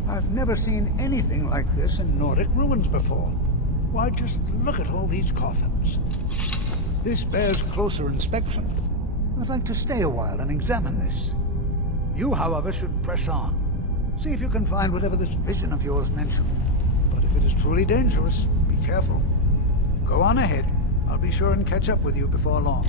I've never seen anything like this in Nordic ruins before. Why, just look at all these coffins. This bears closer inspection. I'd like to stay a while and examine this. You, however, should press on. See if you can find whatever this vision of yours mentioned. But if it is truly dangerous, be careful. Go on ahead. I'll be sure and catch up with you before long.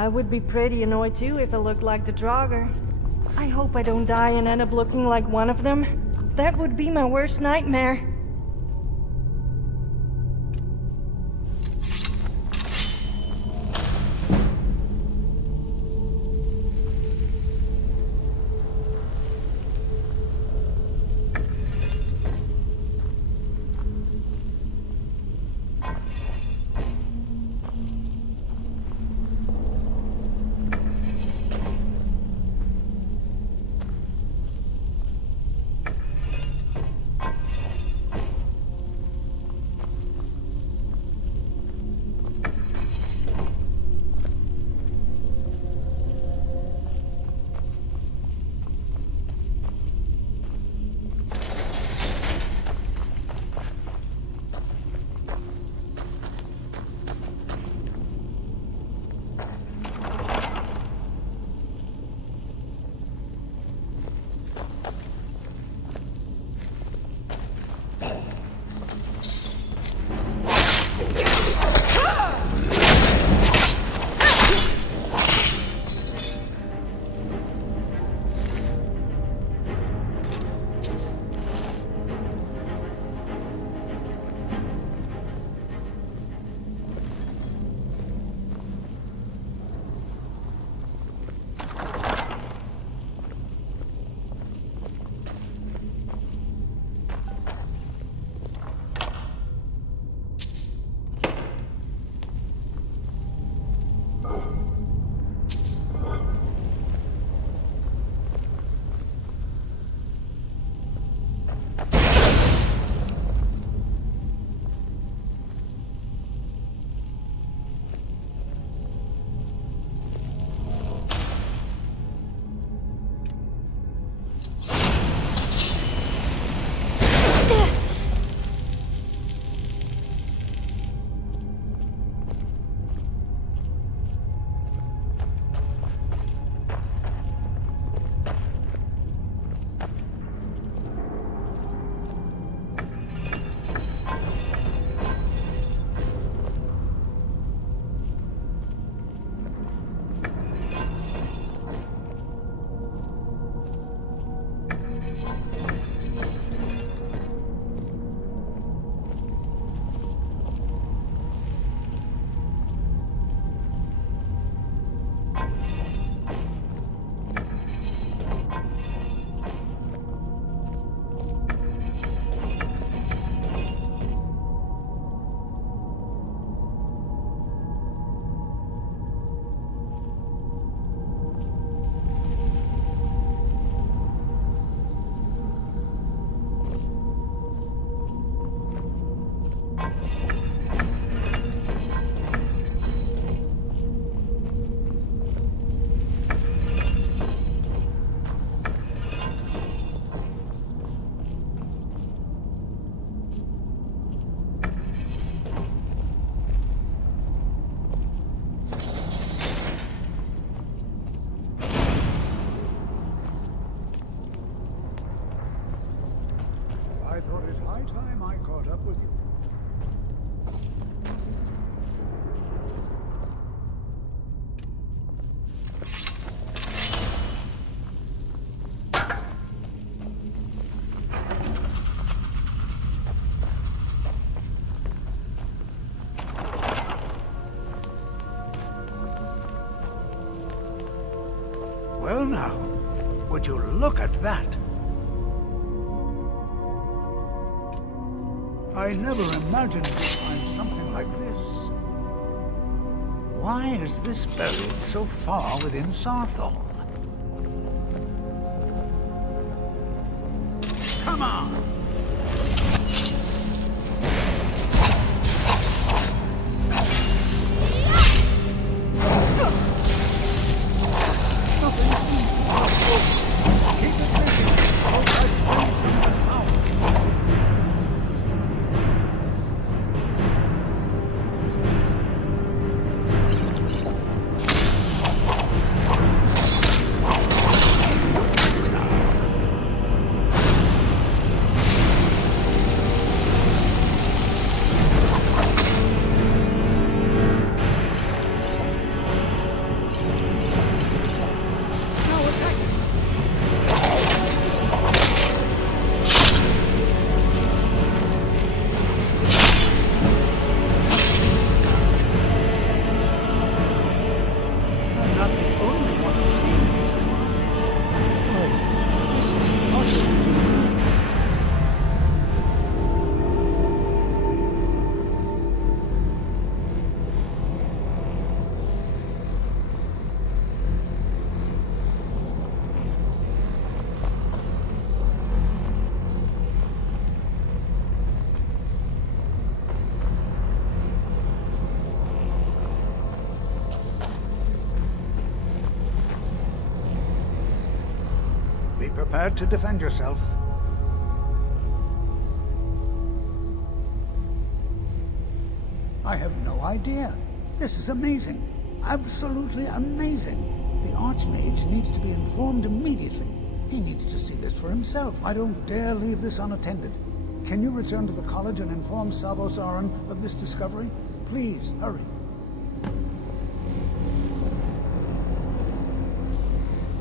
I would be pretty annoyed too if it looked like the Draugr. I hope I don't die and end up looking like one of them. That would be my worst nightmare. I thought it high time I caught up with you. Well now, would you look at that? I never imagined we'd find something like this. Why is this buried so far within Sarthal? Come on! Be prepared to defend yourself. I have no idea. This is amazing. Absolutely amazing. The Archmage needs to be informed immediately. He needs to see this for himself. I don't dare leave this unattended. Can you return to the college and inform Savos Aran of this discovery? Please, hurry.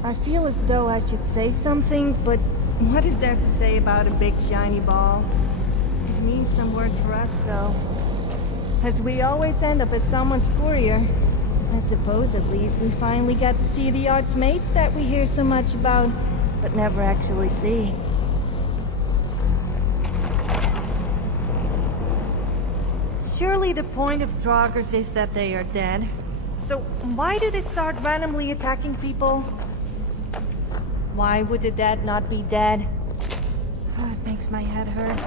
I feel as though I should say something, but what is there to say about a big shiny ball? It means some work for us, though. As we always end up as someone's courier. I suppose at least we finally got to see the Archmages that we hear so much about, but never actually see. Surely the point of Draugrs is that they are dead. So why do they start randomly attacking people? Why would the dead not be dead? Oh, it makes my head hurt.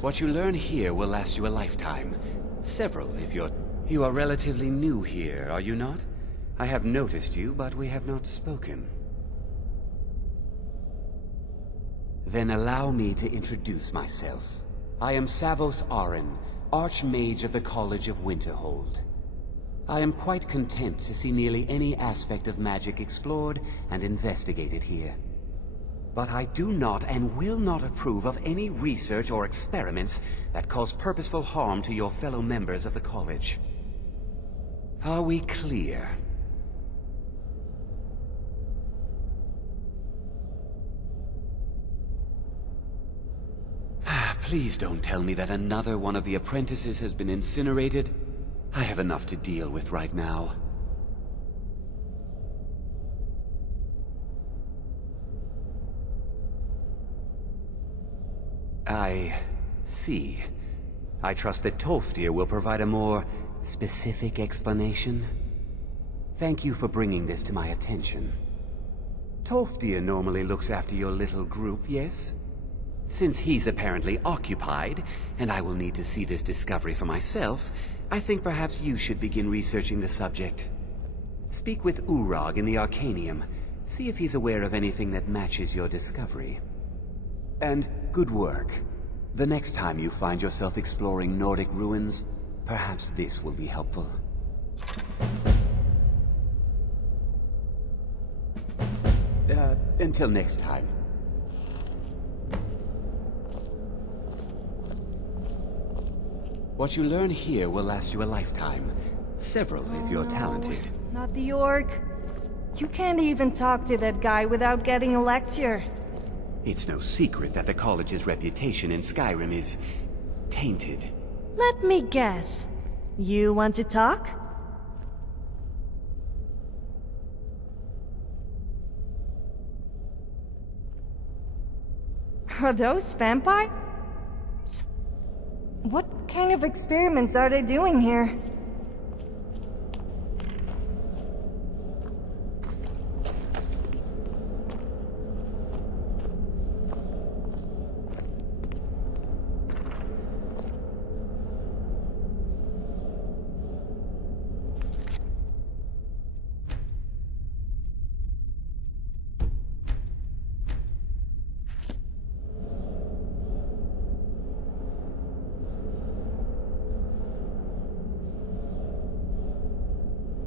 What you learn here will last you a lifetime. Several, if you're... You are relatively new here, are you not? I have noticed you, but we have not spoken. Then allow me to introduce myself. I am Savos Aran, Archmage of the College of Winterhold. I am quite content to see nearly any aspect of magic explored and investigated here. But I do not and will not approve of any research or experiments that cause purposeful harm to your fellow members of the college. Are we clear? Please don't tell me that another one of the apprentices has been incinerated. I have enough to deal with right now. I see. I trust that Tolfdir will provide a more specific explanation. Thank you for bringing this to my attention. Tolfdir normally looks after your little group, yes? Since he's apparently occupied, and I will need to see this discovery for myself, I think perhaps you should begin researching the subject. Speak with Urag in the Arcanium. See if he's aware of anything that matches your discovery. And good work. The next time you find yourself exploring Nordic ruins, perhaps this will be helpful. Until next time. What you learn here will last you a lifetime. Several if you're talented. Not the orc. You can't even talk to that guy without getting a lecture. It's no secret that the college's reputation in SkyRim is tainted. Let me guess. You want to talk? Are those vampires? What kind of experiments are they doing here?